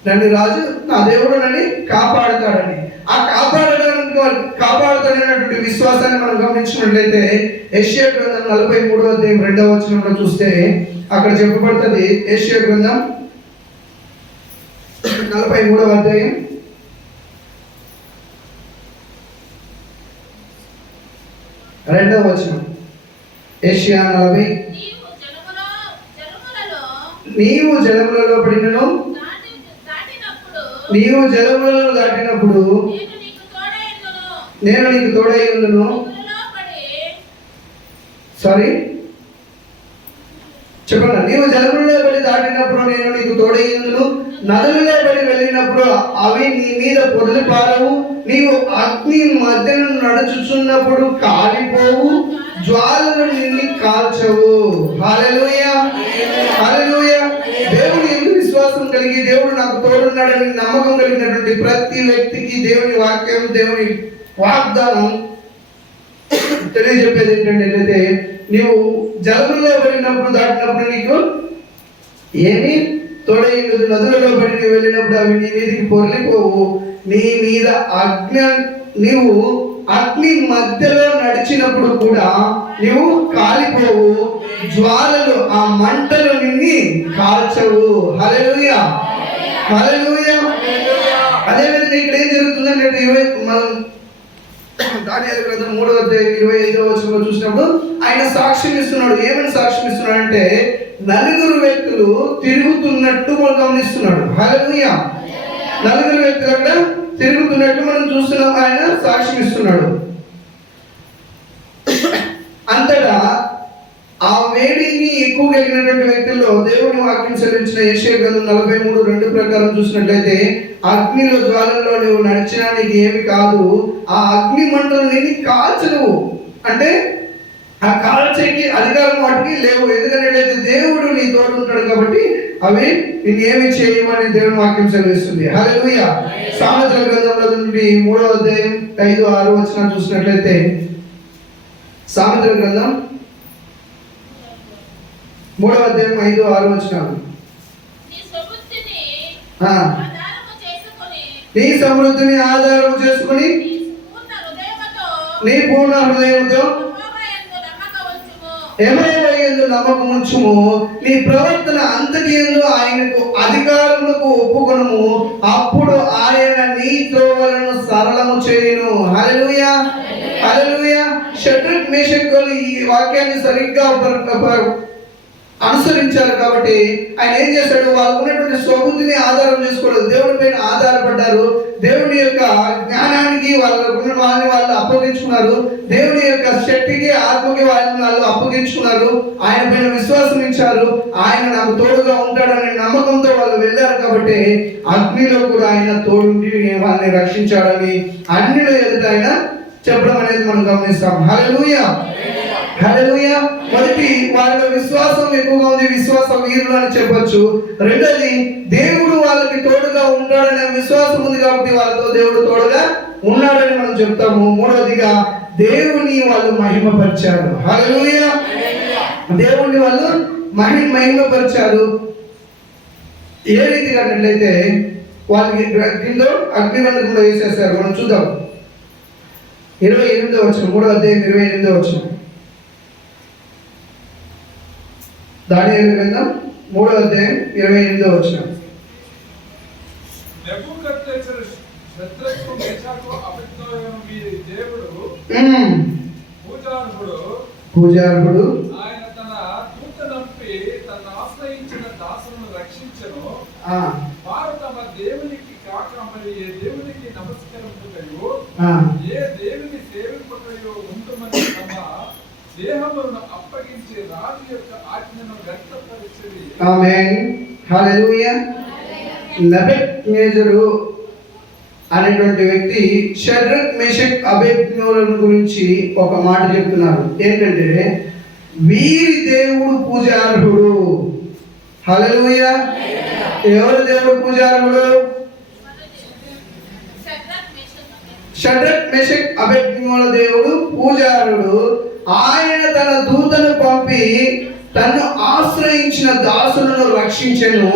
నన్ను రాజు నా దేవుడు నన్ను కాపాడుతాడని, ఆ కాపాడుతాడనేటువంటి విశ్వాసాన్ని మనం గమనించినట్లయితే యెషయా గ్రంథం 43వ అధ్యాయం 2వ వచనంలో చూస్తే అక్కడ చెప్పబడుతుంది. యెషయా గ్రంథం 43వ అధ్యాయం 2వ వచనం. యెషయా 40, నీవు జలములలో పడినను, నీవు జలములను దాటినప్పుడు నేను నీకు తోడై ఉండును. సారీ చెప్పండి. నీవు జలములలో పడి దాటినప్పుడు నేను నీకు తోడై ఉండును, నదులలో పడి వెళ్ళినప్పుడు అవి నీ మీద పొర్లి పారవు, నీవు అగ్ని మధ్యను నడుచుచున్నప్పుడు కాలిపోవు, జ్వాలలు నిన్ను కాల్చవు. హల్లెలూయా, హల్లెలూయా. దేవుని యందు విశ్వాసం కలిగి దేవుడు నాకు తోడున్నాడని నమ్మకం కలిగినటువంటి ప్రతి వ్యక్తికి దేవుని వాక్యం, దేవుని వాగ్దానం తెలియజెప్పేది ఏంటంటే, నీవు జలములో పడినప్పుడు దాటినప్పుడు నీకు ఏమి తోడైండదు, నదులలో పడి నీవు వెళ్ళినప్పుడు అవి నీ మీదకి పొరలిపోవు, నీ మీద నీవు అగ్ని మధ్యలో నడిచినప్పుడు కూడా నీవు కాలిపోవు, జ్వాలలు ఆ మంటలు నిన్ను కాల్చవు. హల్లెలూయా, హల్లెలూయా. అదేవిధంగా ఇక్కడ ఏం జరుగుతుందంటే, మనం దానియేలు గ్రంథం 3:25 చూసినప్పుడు ఆయన సాక్ష్యం ఇస్తున్నాడు. ఏమని సాక్ష్యం ఇస్తున్నాడు అంటే, నలుగురు వ్యక్తులు తిరుగుతున్నట్టు మనం గమనిస్తున్నాడు. హల్లెలూయా. నలుగురు వ్యక్తులు అక్కడ తిరుగుతున్నట్టు మనం చూస్తున్నాం. ఆయన సాక్ష్యం ఇస్తున్నాడు. అంతటా ఆ వేడిని ఎక్కువ కలిగినటువంటి వ్యక్తుల్లో దేవుని వాక్యం చెల్లించిన యెషయా గ్రంథం 43:2 ప్రకారం చూసినట్లయితే, అగ్నిలో జ్వాలల్లో నువ్వు నడిచినా నీకు ఏమి కాదు, ఆ అగ్ని మంటలు నిన్ను కాల్చను. అంటే ఆ కాల్చేకి అధికారం వాటికి లేవు. ఎందుకంటే దేవుడు నీ తోడు ఉంటాడు కాబట్టి అవి నిన్ను ఏమి చేయమని దేవుని వాక్యం సెలవిస్తుంది. హల్లెలూయా. సామెతల గ్రంథంలో నుండి 3:5-6 చూసినట్లయితే, సామెతల గ్రంథం 3:5-6 నీ సమృద్ధిని ఆధారము చేసుకుని నీ పూర్ణ హృదయంతో యెహోవా యందు నమ్మకం ఉంచుము, నీ ప్రవర్తన అంతటి యందు ఆయనకు అధికారములకు ఒప్పుకొనుము, అప్పుడు ఆయన నీ త్రోవలను సరళము చేయును. హల్లెలూయా, హల్లెలూయా. షడ్రక్ మేషకులు ఈ వాక్యాన్ని సరిగ్గా అనుసరించారు కాబట్టి ఆయన ఏం చేశాడు, వాళ్ళకు ఉన్నటువంటి స్వబుద్ధిని ఆధారం చేసుకోలేదు, దేవుడి పైన ఆధారపడ్డారు. దేవుని యొక్క జ్ఞానానికి వాళ్ళు అప్పగించుకున్నారు, దేవుని యొక్క శక్తికి ఆత్మకి వాళ్ళు అప్పగించుకున్నారు, ఆయన పైన విశ్వాసం ఇచ్చారు. ఆయన నాకు తోడుగా ఉంటాడనే నమ్మకంతో వాళ్ళు వెళ్ళారు కాబట్టి అగ్నిలో కూడా ఆయన తోడుండి వాళ్ళని రక్షించాడని అగ్నిలో ఎదుట ఆయన చెప్పడం అనేది మనం గమనిస్తాం. హల్లెలూయా, హల్లెలూయా. మొదటి వాళ్ళ విశ్వాసం ఎక్కువగా ఉంది, విశ్వాస వీరులు అని చెప్పొచ్చు. రెండోది దేవుడు వాళ్ళకి తోడుగా ఉంటాడనే విశ్వాసం ఉంది కాబట్టి వాళ్ళతో దేవుడు తోడుగా ఉన్నాడని మనం చెప్తాము. మూడవదిగా దేవుని వాళ్ళు మహిమపరిచారు. హల్లెలూయా. దేవుని వాళ్ళు మహిమపరిచారు. ఏ రీతిగా అన్నట్లయితే వాళ్ళకి కింద అగ్నిగుండంలో వేసేసారు. మనం చూద్దాం 28వ వచనం, 3:28 వచనం. దానియేలు గ్రంథం 3:28 వచనం. నెబుకద్నెజరు శద్రకు మేషాకు అబేద్నెగోను వీరి దేవుడు పూజార్హుడు ఆయన తన దూత నంపి తన ఆశ్రయించిన దాసులను రక్షించెను. వారు తమ దేవునికి కాక మరి ఏ దేవునికి నమస్కరింపకయో ఏ దేవుని సేవింపకయో ఉంటుమని తమ దేహములను అప్పగించి రాజు యొక్క ఆజ్ఞను వ్యక్తపరిచేది. ఆమేన్, హల్లెలూయా. నెబుకద్నెజరు అనేటువంటి వ్యక్తి షడ్రక్ మేషక్ అబేద్నెగోల గురించి ఒక మాట చెప్తున్నారు. ఏంటంటే వీరి దేవుడు పూజార్హుడు. హల్లెలూయా. ఎవరు దేవుడు పూజార్హుడు? షడ్రక్ మేషక్ అబేద్నెగోల దేవుడు పూజారుడు. ఆయన తన దూతను పంపి తను ఆశ్రయించిన దాసులను రక్షించెను.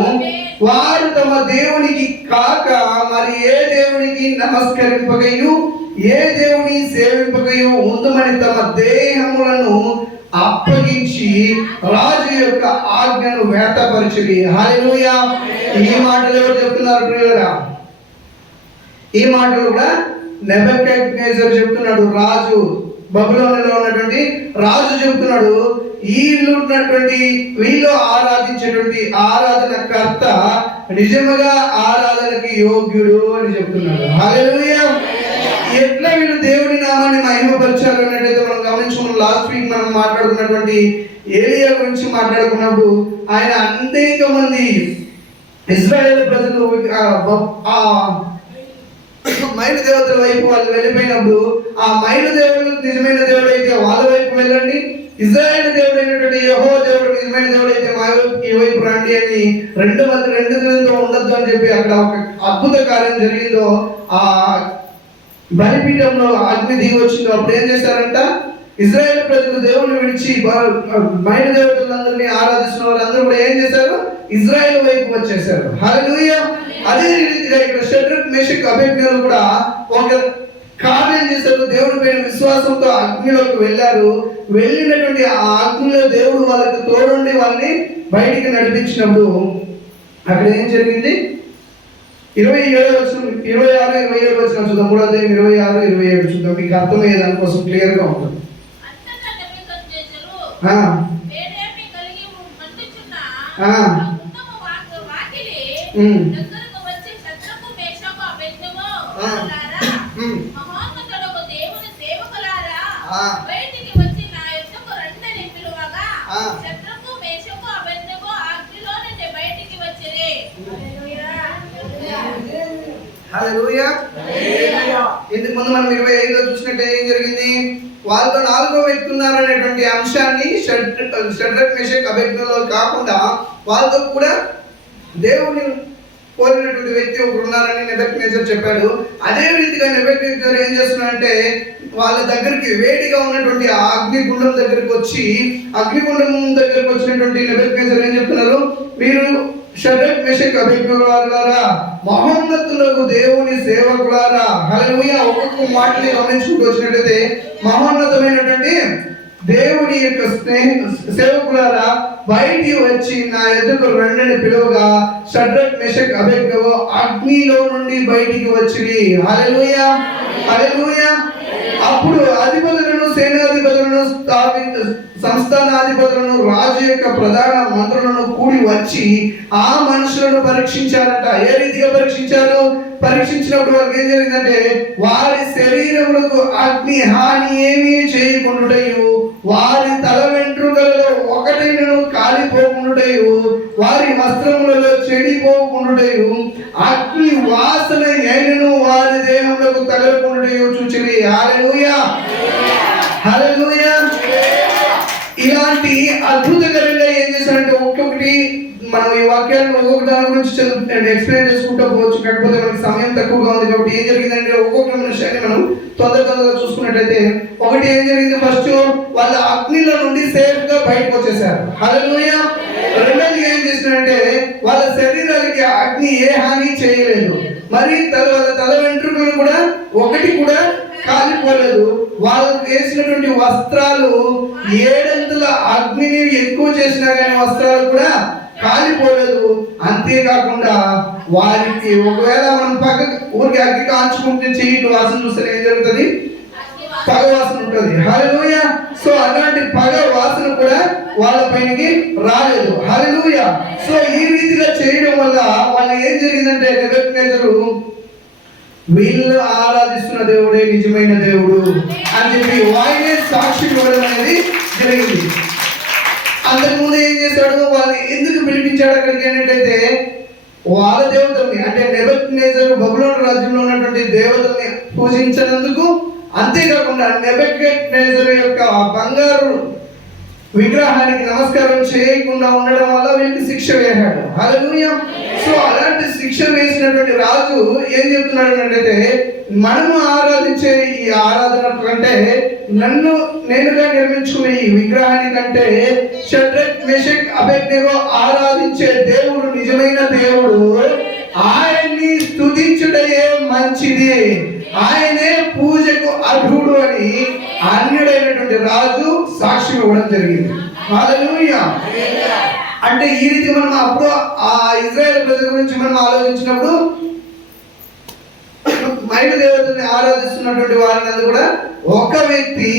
వారు తమ దేవునికి కాక మరి ఏ దేవునికి నమస్కరింపకయు ఏ దేవుని సేవింపకయు ఉందమని తమ దేహములను అప్పగించి రాజు యొక్క ఆజ్ఞను వ్యక్తపరిచింది. హల్లెలూయా. ఈ మాటలు ఎవరు చెప్తున్నారు ప్రియులారా? ఈ మాటలు కూడా నెబుకద్నెజర్ చెప్తున్నాడు. రాజు, బబులోనులో ఉన్నటువంటి రాజు చెప్తున్నాడు. వీళ్ళు ఆరాధించేటువంటి ఆరాధనకర్త నిజముగా ఆరాధనకి యోగ్యుడు అని చెప్తున్నాడు. హల్లెలూయా. ఎట్లా వీళ్ళు దేవుని నామాన్ని మహిమపరిచారు అన్నట్టయితే మనం గమనించుకున్నాం. లాస్ట్ వీక్ మనం మాట్లాడుకున్నటువంటి ఏలియా గురించి మాట్లాడుకున్నప్పుడు ఆయన అనేక మంది ఇశ్రాయేలు ప్రజలు ఆ మైలు దేవతల వైపు వాళ్ళు వెళ్ళిపోయినప్పుడు ఆ మైలు దేవుడు నిజమైన దేవుడు అయితే వాళ్ళ వైపు వెళ్ళండి, ఇశ్రాయేలు దేవుడు అయినటువంటి యెహోవా దేవుడు నిజమైన దేవుడు అయితే మా వైపు ఈ వైపు రండి అని రెండు జనంతో ఉండొద్దు అని చెప్పి అక్కడ ఒక అద్భుత కార్యం జరిగిందో, ఆ బలిపీఠంలో అగ్ని దిగి వచ్చిందో అప్పుడు ఏం చేశారంట, ఇజ్రాయెల్ ప్రజలు దేవుని విడిచి బయట దేవతలందరినీ ఆరాధిస్తున్న వారందరూ కూడా ఏం చేశారు? ఇజ్రాయెల్ వైపు వచ్చేసారు. హల్లెలూయా. అదే రీతిగా ఇక్కడ షడ్రక్ మేషక్ అబేద్నెగోలు కూడా ఒక కార్యం చేశారు. దేవుని పైన విశ్వాసంతో అగ్నిలోకి వెళ్ళారు. వెళ్ళినటువంటి ఆ అగ్నిలో దేవుడు వాళ్ళకి తోడుండి వాళ్ళని బయటికి నడిపించినప్పుడు అక్కడ ఏం జరిగింది? 26 27 వచ్చిన చూద్దాం. 3వ అధ్యాయం 26 27 చూద్దాం. మీకు అర్థమయ్యే దానికోసం క్లియర్ గా ఉంటుంది. హల్లెలూయా. ఇంతకు ముందు మనం 25లో చూసినట్టే ఏం జరిగింది? వాళ్ళతో 4వ వ్యక్తి ఉన్నారు అనేటువంటి అంశాన్ని షడ్రక్ మేషక్ అబేద్నెగోలో కాకుండా వాళ్ళతో కూడా దేవుని కోరినటువంటి వ్యక్తి ఒకరు ఉన్నారని నెబుకద్నెజర్ చెప్పాడు. అదే రీతిగా నెబుకద్నెజర్ ఏం చేస్తున్నాడంటే వాళ్ళ దగ్గరికి వేడిగా ఉన్నటువంటి ఆ అగ్నిగుండం దగ్గరికి వచ్చినటువంటి నెబుకద్నెజర్ ఏం చెప్తున్నారు? మీరు షడ్రక్ మేషక్ అబేద్నెగోలారా, మహోన్నతులకు దేవుని సేవకులారా. హల్లెలూయా. ఒక్కొక్క మాటని గమనించుకుంటూ వచ్చినట్లయితే మహోన్నతమైనటువంటి దేవుని యొక్క సేవకులారా బయటికి వచ్చి నా ఎదుకు రండని పిలువగా షడ్రక్ మేషక్ అబేద్నెగో అగ్నిలో నుండి బయటికి వచ్చిరి. హల్లెలూయా. హల్లెలూయా. అప్పుడు అధిపతులను, సేనాధిపతులను, సంస్థానాధిపతులను, రాజు యొక్క ప్రధాన మంత్రులను కూడి వచ్చి ఆ మనుషులను పరీక్షించారట. ఏ రీతిగా పరీక్షించారు? పరీక్షించినప్పుడు వాళ్ళకి ఏం జరిగిందంటే వారి శరీరములకు అగ్ని హాని ఏమీ చేయకుండాయు, వారి తల వెంట్రుకలలో ఒకటైనను కాలిపోకుండాయు, వారి వస్త్రములలో చెడిపోకుండాయు, అగ్ని వాసన అయినను వారి దేహములకు తగలకుండాయు చూచిరి. హల్లెలూయా. హల్లెలూయా. ఇలాంటి అద్భుతకరంగా ఏం చేశారంటే ఒక్కొక్కటి మనం ఈ వాక్యాలను ఒక్కొక్క దాని గురించి ఎక్స్ప్లెయిన్ చేసుకుంటూ పోవచ్చు. కాకపోతే మనకి సమయం తక్కువగా ఉంది కాబట్టి ఏం జరిగిందంటే ఒక్కొక్క విషయాన్ని మనం తొందరగా చూసుకున్నట్లయితే ఒకటి ఏం జరిగింది? ఫస్ట్ వాళ్ళ అగ్నిలో నుండి సేఫ్ గా బయటకు వచ్చేసారు. హల్లెలూయా. రెండోది ఏం చేసినారంటే వాళ్ళ శరీరాలకి అగ్ని ఏ హాని చేయలేదు. మరి వాళ్ళ తల వెంట్రుకలు కూడా ఒకటి కూడా కాలిపోలేదు. వాళ్ళకు వేసినటువంటి వస్త్రాలు 7 అగ్నిని ఎక్కువ చేసినా కానీ వస్త్రాలు కూడా కాలిపోలేదు. అంతేకాకుండా వారికి ఒకవేళ మనం పక్క ఊరికి అగ్గి కాల్చుకుంటే చెయ్యి వాసన చూస్తే ఏం జరుగుతుంది? పగ వాసన ఉంటుంది. హల్లెలూయా. సో అలాంటి పగ వాసన కూడా వాళ్ళ పైనకి రాలేదు. హల్లెలూయా. సో ఈ రీతిగా చేయడం వల్ల వాళ్ళు ఏం జరిగిందంటే నెబుకద్నెజరు వీళ్ళు ఆరాధిస్తున్న దేవుడే నిజమైన దేవుడు అని చెప్పి వాయినే సాక్షి ఇవ్వడం అనేది జరిగింది. అంతకుముందు ఏం చేశాడు? వాళ్ళని ఎందుకు పిలిపించాడు అక్కడికి ఏంటంటే వాళ్ళ దేవతల్ని, అంటే నెబుకద్నెజరు బబులోను రాజ్యంలో ఉన్నటువంటి దేవతల్ని పూజించినందుకు, అంతేకాకుండా నెబుకద్నెజరు యొక్క బంగారు విగ్రహానికి నమస్కారం చేయకుండా ఉండడం వల్ల వీళ్ళకి శిక్ష వేశాడు. హల్లెలూయా. సో అలాంటి శిక్ష వేసినటువంటి రాజు ఏం చెప్తున్నాడు అంటే మనము ఆరాధించే ఈ ఆరాధన కంటే నేనుగా నిర్మించుకునే ఈ విగ్రహాని కంటే షడ్రక్ మేషక్ అబేద్నెగో ఆరాధించే దేవుడు నిజమైన దేవుడు. ఆయన్ని స్తుతించుటయే మంచిది, ఆయనే పూజకు అర్హుడు అని అన్యుడైనటువంటి రాజు సాక్ష్యం ఇవ్వడం జరిగింది. హల్లెలూయా. అంటే ఈ రీతి మనం అప్పుడు ఆ ఇజ్రాయెల్ ప్రజల గురించి మనం ఆలోచించినప్పుడు బయట దేవతల్ని ఆరాధిస్తున్నటువంటి వారిని కూడా ఒక వ్యక్తి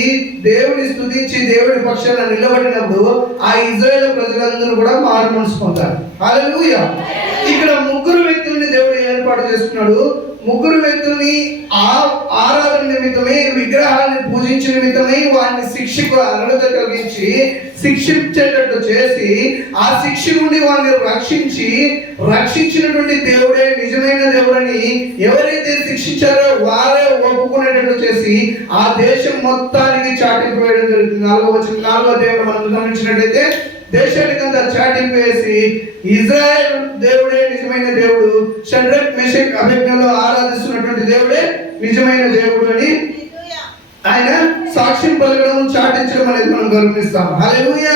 దేవుని స్తుతించి దేవుడి పక్షాన నిలబడినప్పుడు ఆ ఇజ్రాయెల్ ప్రజలందరూ కూడా మారు మనసు పొందారు. హల్లెలూయా. ఇక్కడ 3 వ్యక్తుల్ని దేవుడు ఏర్పాటు చేసుకున్నాడు. 3 వ్యక్తుల్ని ఆ ఆరాధన నిమిత్తమై, విగ్రహాన్ని పూజించిన నిమిత్తమై వారిని శిక్షకు అర్హత కలిగించి శిక్షించేటట్టు చేసి ఆ శిక్ష నుండి వారిని రక్షించినటువంటి దేవుడే నిజమైన దేవుడని ఎవరైతే శిక్షించారో వారే ఒప్పుకునేటట్టు చేసి ఆ దేశం మొత్తానికి చాటింపు వేయడం జరుగుతుంది. 4వ అధ్యాయంలో మనం గమనించినట్లయితే దేశానికంతా చాటింపు వేసి ఇజ్రాయెల్ దేవుడే నిజమైన దేవుడు, షడ్రక్ మేషక్ అబేద్నెగోలు ఆరాధిస్తున్నటువంటి దేవుడే నిజమైన దేవుడు అని ఆయన సాక్ష్యం పలకడం, చాటించడం అనేది మనం గమనిస్తాం. హల్లెలూయా.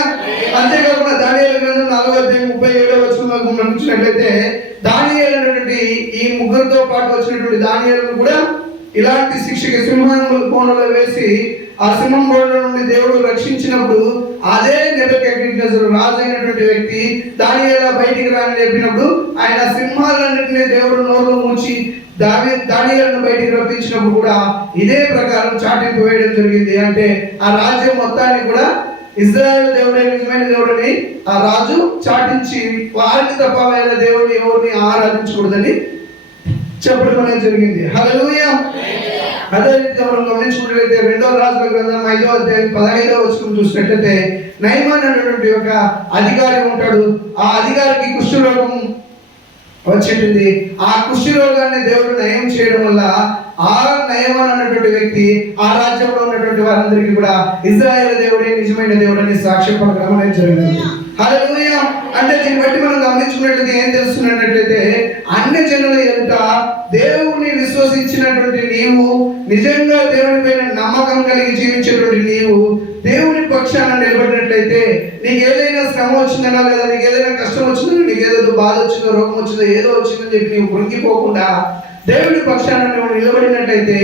అంతేకాకుండా దానియేలు గ్రంథం 4:37 మనం చూసినట్లయితే దానియేలు అనేటువంటి ఈ ముగ్గురితో పాటు వచ్చినటువంటి దానియేలును కూడా ఇలాంటి శిక్షకి సింహం కోణంలో వేసి ఆ సింహం కోణంలో నుండి దేవుడు రక్షించినప్పుడు అదే నెబుకద్నెజరు రాజు అయినటువంటి వ్యక్తి దానియేలు బయటికి రాని చెప్పినప్పుడు ఆయన సింహాలన్నింటినీ దేవుడు నోరులో మూచి దానియేలును బయటికి రప్పించినప్పుడు కూడా ఇదే ప్రకారం చాటింపు వేయడం జరిగింది. అంటే ఆ రాజ్యం మొత్తాన్ని కూడా ఇజ్రాయేల్ దేవుడే నిజమైన దేవుడని ఆ రాజు చాటించి వారిని తప్ప వేరే దేవుడిని ఎవరిని ఆరాధించకూడదని చెప్పడం అనేది జరిగింది. హల్లెలూయా. అదే రీతిగా మనం గమనించుకున్నట్లయితే 2వ రాజుల గ్రంథం 5:15 చూసినట్లయితే నయమాన్ అనేటువంటి ఒక అధికారి ఉంటాడు. ఆ అధికారికి కుష్ఠరోగం వచ్చింది. ఆ కుష్ఠరోగాన్ని దేవుడు నయం చేయడం వల్ల ఆ నయమాన్ అన్నటువంటి వ్యక్తి ఆ రాజ్యంలో ఉన్నటువంటి వారందరికీ కూడా ఇజ్రాయేల్ దేవుడే నిజమైన దేవుడు అని సాక్ష్యం పలకడం అనేది జరుగుతుంది. హల్లెలూయా. అంటే దీన్ని బట్టి మనం గమనించుకున్నట్లయితే ఏం తెలుస్తున్నట్లయితే అన్ని జనుల ఎదుట దేవుణ్ణి విశ్వసించినటువంటి నీవు, నిజంగా దేవుని పైన నమ్మకం కలిగి జీవించేటువంటి నీవు దేవుని పక్షాన నిలబడినట్లయితే నీకు ఏదైనా శ్రమ వచ్చిందనో లేదా నీకు ఏదైనా కష్టం వచ్చిందో నీకు ఏదో బాధ వచ్చిందో రోగం వచ్చిందో ఏదో వచ్చిందని చెప్పి నీవు కృంగిపోకుండా దేవుని పక్షాన నువ్వు నిలబడినట్లయితే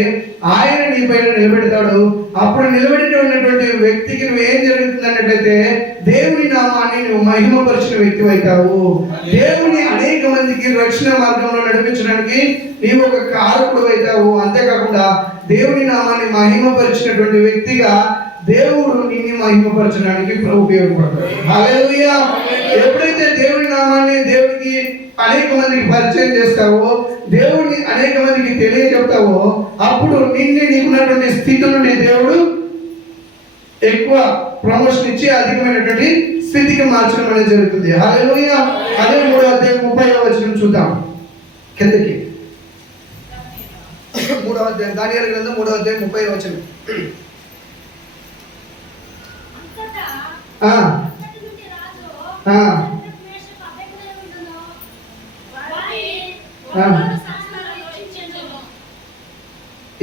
ఆయన నీ పైన నిలబెడతాడు. అప్పుడు నిలబడి ఉన్నటువంటి వ్యక్తికి నువ్వు ఏం జరుగుతుంది అన్నట్లయితే దేవుని నామాన్ని నువ్వు మహిమపరిచిన వ్యక్తి అవుతావు. దేవుని అనేక మందికి రక్షణ మార్గంలో నడిపించడానికి నీవు ఒక కారకుడు అవుతావు. అంతేకాకుండా దేవుని నామాన్ని మహిమపరిచినటువంటి వ్యక్తిగా దేవుడు నిన్ను మహిమపరచడానికి ఉపయోగపడతాడు. హల్లెలూయా. ఎప్పుడైతే దేవుని నామాన్ని దేవుడికి అనేక మందికి పరిచయం చేస్తావో, దేవుడిని అనేక మందికి తెలియజెప్తావో, అప్పుడు నీకున్నటువంటి స్థితులని దేవుడు ఎక్కువ ప్రమోషన్ ఇచ్చి అధికమైనటువంటి స్థితికి మార్చడం అనేది జరుగుతుంది. హల్లెలూయా. అదే 3:30 చూద్దాం కిందకి. 3వ అధ్యాయం దానియేలు గ్రంథం 3:30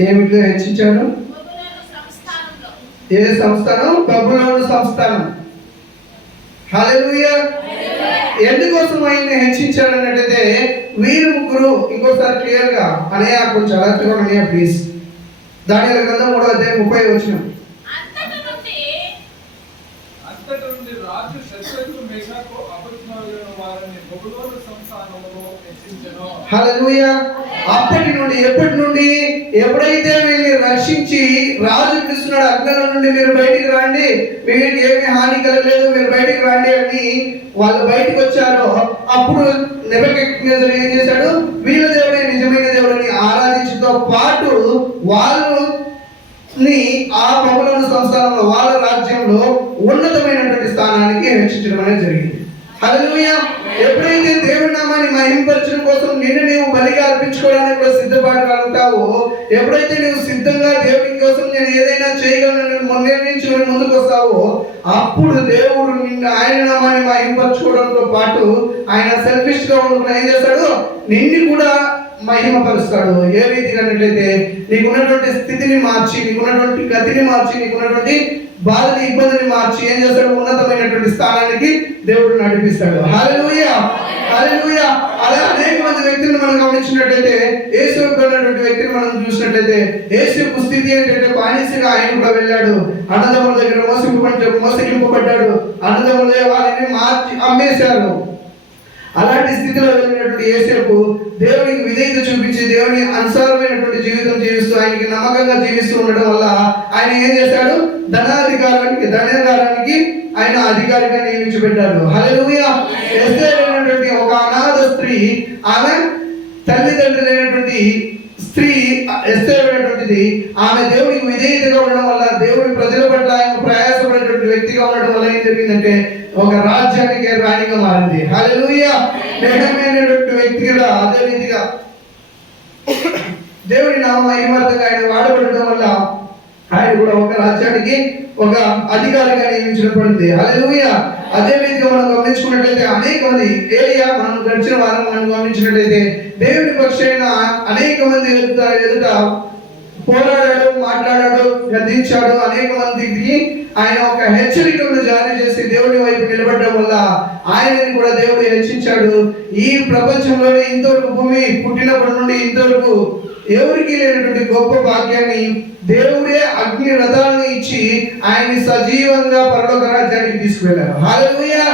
ఏమిట్లో హెచ్చించాడు? ఏ సంస్థానం? బబులోను సంస్థానం. హల్లెలూయా. ఎందుకోసం ఆయన్ని హెచ్చించాడు అన్నట్టయితే వీరు ముగ్గురు, ఇంకోసారి క్లియర్ గా అనయ్య కొంచెం అలర్ట్గా అనయ్య ప్లీజ్. దానియేలు గ్రంథం 3:30 హల్లెలూయా. అప్పటి నుండి ఎప్పటి నుండి ఎప్పుడైతే వీళ్ళని రక్షించి రాజు పిలుస్తున్నాడు, అగ్నిలో నుండి మీరు బయటికి రండి, మీకు ఏమి హాని కలగలేదు, మీరు బయటికి రండి అని వాళ్ళు బయటకు వచ్చారో అప్పుడు నెబుకద్నెజరు ఏం చేశాడు? వీళ్ళ దేవుడే నిజమైన దేవుడిని ఆరాధించడంతో పాటు వాళ్ళని ఆ బబులోను సంస్థానంలో వాళ్ళ రాజ్యంలో ఉన్నతమైనటువంటి స్థానానికి హెచ్చించడం అనేది జరిగింది. హల్లెలూయా. ఎప్పుడైతే దేవుని నామాన్ని మహిమపరచడం కోసం నిన్ను నీవు బలిగా అర్పించుకోవడానికి కూడా సిద్ధపడగలుగుతావో, ఎప్పుడైతే నువ్వు సిద్ధంగా దేవుని కోసం నేను ఏదైనా చేయగలను నిర్ణయించుకొని ముందుకు వస్తావో, అప్పుడు దేవుడు నిన్ను ఆయన నామాన్ని మహిమపరచుకోవడంతో పాటు ఆయన సెల్ఫిష్ గా ఉండకుండా ఏం చేస్తాడు? నిన్ను కూడా మహిమపరుస్తాడు. ఏ రీతిగా అన్నట్లయితే నీకున్నటువంటి స్థితిని మార్చి, నీకున్నటువంటి గతిని మార్చి, నీకున్నటువంటి బాధని ఇబ్బందిని మార్చి ఏం చేస్తాడు? ఉన్నతమైనటువంటి స్థానానికి దేవుడు నడిపిస్తాడు. హల్లెలూయా. హల్లెలూయా. అలా అనేక మంది వ్యక్తులను మనం గమనించినట్లయితే యేసుకు ఉన్నటువంటి వ్యక్తిని మనం చూసినట్లయితే యేసుకు స్థితి ఏంటంటే బానిసగా ఆయన కూడా వెళ్ళాడు. అన్నదమ్ముల దగ్గర మోసగింపబడ్డాడు. అన్నదమ్ముల వారిని మార్చి అమ్మేశారు. అలాంటి స్థితిలో వెళ్ళినటువంటి యేసేపు దేవునికి విధేయత చూపించి దేవుని అనుసారమైనటువంటి జీవితం జీవిస్తూ ఆయనకి నమ్మకంగా జీవిస్తూ ఉండడం వల్ల ఆయన ఏం చేశాడు? ధనాగారానికి ఆయన అధికారిగా నియమించబడ్డాడు. హల్లెలూయా. ఎస్తేరు అనేటువంటి ఒక అనాథ స్త్రీ, ఆమె తల్లిదండ్రులు లేనటువంటి స్త్రీ ఎస్తేరు అనేటువంటిది, ఆమె దేవునికి విధేయతగా ఉండడం వల్ల దేవుని ప్రజల పట్ల ఆయన ప్రయాసపడేటువంటి వ్యక్తిగా ఉండడం వల్ల ఏం జరిగిందంటే ఒక రాజ్యానికి రాణిగా మారింది. హల్లెలూయా. నెహెమ్యా వ్యక్తి కూడా అదే రీతిగా దేవుని నామ మహిమార్థంగా ఆయన వాడబడటం వల్ల ఆయన కూడా ఒక రాజ్యానికి ఒక అధికారిగా నియమించబడింది. హల్లెలూయా. అదే రీతిగా మనం గమనించుకున్నట్లయితే అనేక మంది ఏలియా, మనం గడిచిన వారం మనం గమనించినట్లయితే దేవుని పక్షైన అనేక మంది ఎదుట పోరాడాడు, మాట్లాడాడు, గద్దించాడు. అనేక మందికి ఆయన ఒక హెచ్చరికలను జారీ చేసి దేవుడి వైపు నిలబడడం వల్ల ఆయనని కూడా దేవుడు హెచ్చించాడు. ఈ ప్రపంచంలోనే ఇంతవరకు భూమి పుట్టినప్పటి నుండి ఇంతవరకు ఎవరికి లేనటువంటి గొప్ప భాగ్యాన్ని దేవుడే అగ్ని రథాలను ఇచ్చి ఆయన్ని సజీవంగా పరలోక రాజ్యానికి తీసుకువెళ్ళారు. హల్లెలూయా,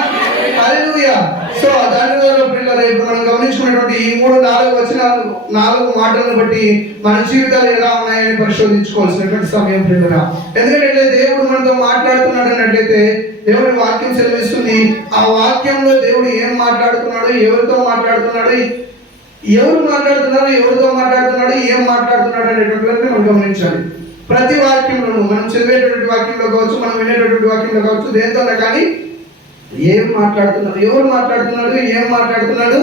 హల్లెలూయా. సో దాని ద్వారా పిల్లలు ఇప్పుడు మనం గమనించుకున్నటువంటి ఈ 3-4 వచనాలు, 4 మాటలను బట్టి మన జీవితాలు ఎలా ఉన్నాయని పరిశోధించుకోవాల్సినటువంటి సమయం పిల్లరా. ఎందుకంటే దేవుడు మనతో మాట్లాడుతున్నాడు అన్నట్లయితే దేవుడి వాక్యం సెలవిస్తుంది. ఆ వాక్యంలో దేవుడు ఏం మాట్లాడుతున్నాడు, ఎవరితో మాట్లాడుతున్నాడు, ఎవరు మాట్లాడుతున్నారు, ఎవరితో మాట్లాడుతున్నాడు, ఏం మాట్లాడుతున్నాడు అనేటువంటి మనం గమనించాలి. ప్రతి వాక్యంలోనూ మనం చదివేటటువంటి వాక్యంలో కావచ్చు, మనం వినేటటువంటి వాక్యంలో కావచ్చు, దేంతో కానీ ఏం మాట్లాడుతున్నాడు, ఎవరు మాట్లాడుతున్నాడు, ఏం మాట్లాడుతున్నాడు,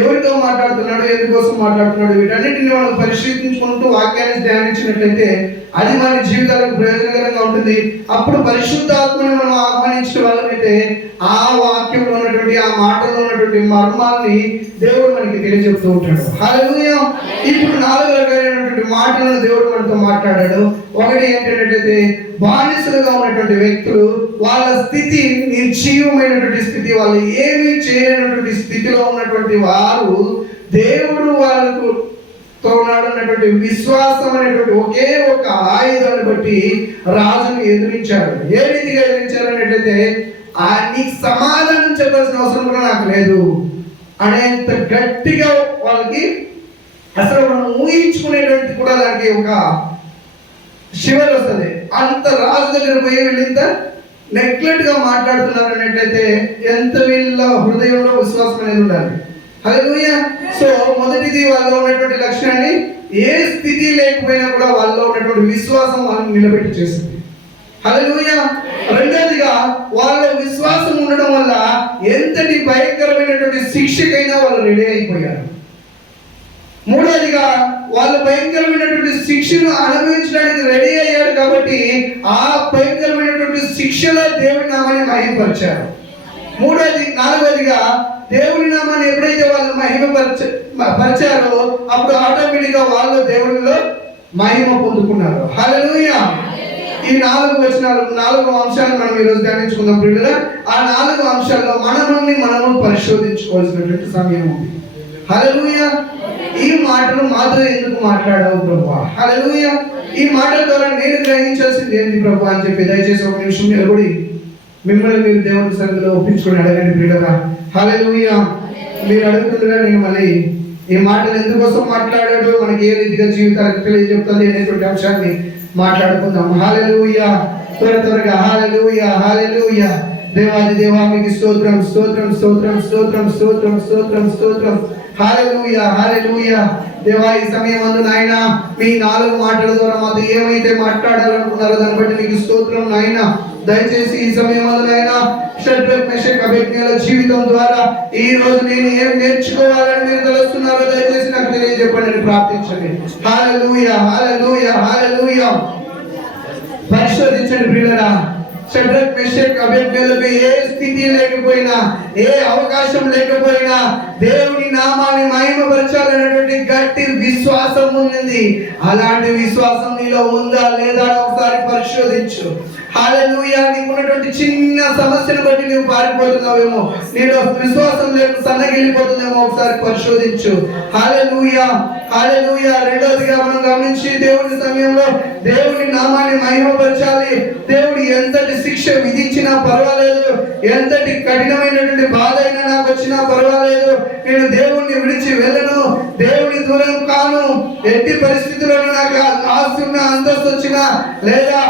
ఎవరితో మాట్లాడుతున్నాడు, ఎందుకోసం మాట్లాడుతున్నాడు, వీటన్నిటిని మనం పరిశీలించుకుంటూ వాక్యాన్ని ధ్యానించినట్లయితే అది మన జీవితాలకు ప్రయోజనకరంగా ఉంటుంది. అప్పుడు పరిశుద్ధాత్మని మనం ఆహ్వానించిన వాళ్ళమైతే ఆ వాక్యంలో ఉన్నటువంటి, ఆ మాటల్లో ఉన్నటువంటి మర్మాల్ని దేవుడు మనకి తెలియజెప్తూ ఉంటాడు. హల్లెలూయా. ఇప్పుడు 4 రకాలైనటువంటి మాటలను దేవుడు మనతో మాట్లాడాడు. ఒకటి ఏంటంటే బానిసలుగా ఉన్నటువంటి వ్యక్తులు, వాళ్ళ స్థితి నిర్జీవమైనటువంటి స్థితి, వాళ్ళు ఏమీ చేయలేనటువంటి స్థితిలో ఉన్నటువంటి వారు దేవుడు వాళ్ళకు తోనాడు అన్నటువంటి విశ్వాసం అనేటువంటి ఒకే ఒక ఆయుధాన్ని బట్టి రాజుని ఎదిరించాడు. ఏ రీతిగా ఎదిరించారు అన్నట్లయితే నీకు సమాధానం చెప్పాల్సిన అవసరం కూడా నాకు లేదు అనేంత గట్టిగా వాళ్ళకి అసలు మనం ఊహించుకునేటువంటి కూడా దానికి ఒక శివర్ వస్తుంది. అంత రాజు దగ్గర పోయి వీళ్ళంత నెగ్లెక్ట్ గా మాట్లాడుతున్నారు అన్నట్లయితే ఎంత వీళ్ళ హృదయంలో విశ్వాసం అనేది ఉండాలి. హల్లెలూయా. సో మొదటిది వాళ్ళలో ఉన్నటువంటి లక్షణాన్ని ఏ స్థితి లేకపోయినా కూడా వాళ్ళలో ఉన్నటువంటి విశ్వాసం వాళ్ళని నిలబెట్టి చేస్తుంది. హల్లెలూయా. రెండోదిగా వాళ్ళ విశ్వాసం ఉండడం వల్ల ఎంతటి భయంకరమైనటువంటి శిక్షకైనా వాళ్ళు రెడీ అయిపోయారు. మూడోదిగా వాళ్ళు భయంకరమైనటువంటి శిక్షను అనుభవించడానికి రెడీ అయ్యాడు కాబట్టి ఆ భయంకరమైనటువంటి శిక్షలో దేవుడి నామాన్ని మహిమపరిచారు. నాలుగోదిగా దేవుని నామాన్ని ఎప్పుడైతే వాళ్ళు మహిమపరిచారో అప్పుడు ఆటోమేటిక్గా వాళ్ళు దేవునిలో మహిమ పొందుకున్నారు. హల్లెలూయా. ఈ 4 వచనాలు, 4 అంశాలను మనం ఈరోజు ధ్యానించుకుందాం ప్రియులారా. ఆ 4 అంశాల్లో మనము పరిశోధించుకోవాల్సినటువంటి సమయం ఉంది. హల్లెలూయా. ఈ మాటలు మాతో ఎందుకు మాట్లాడావు ప్రభువా? హల్లెలూయా. ఈ మాటల ద్వారా నేను గ్రహించాల్సింది ఏంటి ప్రభువా అని చెప్పి దయచేసి ఒక నిమిషం నిలబడి మిమ్మల్ని మీరు దేవుని సన్నిధిలో ఒప్పించుకొని అడగండి ప్రియులారా. హల్లెలూయా. మీరు అడుగుతుండగా నేను మళ్ళీ ఈ మాటలు ఎందుకోసం మాట్లాడాడు, మనకి ఏ రీతిగా జీవితాలకు తెలియజెప్తుంది అనేటువంటి అంశాన్ని మాట్లాడుకుందాం. హల్లెలూయా. త్వరగా హల్లెలూయా, హల్లెలూయా. దేవాది దేవా మీకు స్తోత్రం, స్తోత్రం, స్తోత్రం, స్తోత్రం, స్తోత్రం, స్తోత్రం, స్తోత్రం. హల్లెలూయా, హల్లెలూయా. దేవా ఈ సమయమందు నాయన మీ 4 మాటల ద్వారా మాతో ఏమైతే మాట్లాడాలనుకున్నారో దాన్ని బట్టి మీకు స్తోత్రం నాయన. దయచేసి ఈ సమయమందు నాయన షడ్రక్ మెషక్ అబేద్నెగోల జీవితం ద్వారా ఈ రోజు నేను ఏం నేర్చుకోవాలని మీరు తెలుస్తున్నారో దయచేసి నాకు తెలియజెప్పండి, ప్రార్థించండి. హల్లెలూయా, హల్లెలూయా, హల్లెలూయా. పరిశోధించండి ప్రియులారా. షడ్రక్ మెషక్ అబేద్నెగోలకు ఏ స్థితి లేకపోయినా, ఏ అవకాశం లేకపోయినా దేవుని నామాన్ని మహిమపరచాలనేటువంటి గట్టి విశ్వాసం ఉంది. అలాంటి విశ్వాసం నీలో ఉందా లేదా ఒకసారి పరిశోధించు. హల్లెలూయా. నీకు ఉన్నటువంటి చిన్న సమస్యను బట్టి నువ్వు పారిపోతున్నావేమో, నీలో విశ్వాసం లేక సన్నగిల్లిపోతుందేమో, ఒకసారి పరిశోధించు. హల్లెలూయా, హల్లెలూయా. రెండోదిగా మనం గమనించి దేవుని సమయంలో దేవుని నామాన్ని మహిమపరచాలి. దేవుడు ఎంతటి శిక్ష విధించినా పర్వాలేదు, ఎంతటి కఠినమైనటువంటి బాధ అయినా నాకు వచ్చినా పర్వాలేదు, నేను దేవుణ్ణి విడిచి వెళ్ళను, దేవుని దూరం కాను, ఎట్టి పరిస్థితుల్లోనూ నాకు ఆస్తి ఉన్నా, అంతస్తు వచ్చినా లేదా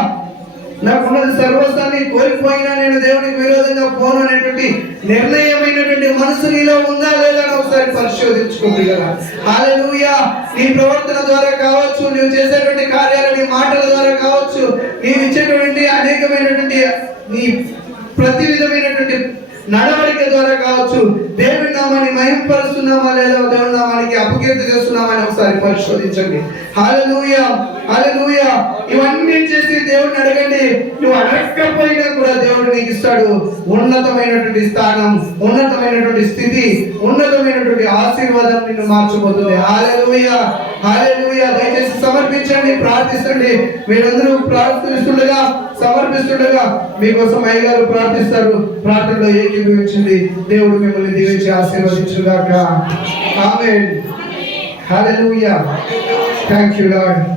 నాకున్నది సర్వస్వాన్ని కోల్పోయినా నేను దేవునికి విరోధంగా పోను అనేటువంటి నిర్ణయమైనటువంటి మనసు నీలో ఉందా లేదా అని ఒకసారి పరిశోధించుకుంది కదా. హల్లెలూయా. నీ ప్రవర్తన ద్వారా కావచ్చు, నువ్వు చేసేటువంటి కార్యాలు, నీ మాటల ద్వారా కావచ్చు, నీవు ఇచ్చేటువంటి అనేకమైనటువంటి నీ ప్రతి విధమైనటువంటి నడవడిక ప్రణాళిక ద్వారా కావచ్చు దేవుని నామాన్ని మహిమపరుస్తున్నామా లేదా దేవుని నామానికి అపకీర్తి చేస్తున్నామా అని ఒకసారి పరిశోధించండి. హల్లెలూయా, హల్లెలూయా. ఇవన్నీ చేసి దేవుడిని అడగండి. నువ్వు అడగకపోయినా కూడా దేవుడు నీకు ఇస్తాడు ఉన్నతమైనటువంటి స్థానం, ఉన్నతమైనటువంటి స్థితి, ఉన్నతమైనటువంటి ఆశీర్వాదం నిన్ను మార్చబోతుంది. హల్లెలూయా, హల్లెలూయా. దయచేసి సమర్పించండి, ప్రార్థించండి. మీరందరూ ప్రార్థిస్తుండగా, సమర్పిస్తుండగా మీకోసం అయ్యగారు ప్రార్థిస్తారు. ప్రార్థనలో ఏకీభవించండి. దేవుడు మిమ్మల్ని దీవించి ఆశీర్వదించుగాక. ఆమేన్. హల్లెలూయా. Thank you lord.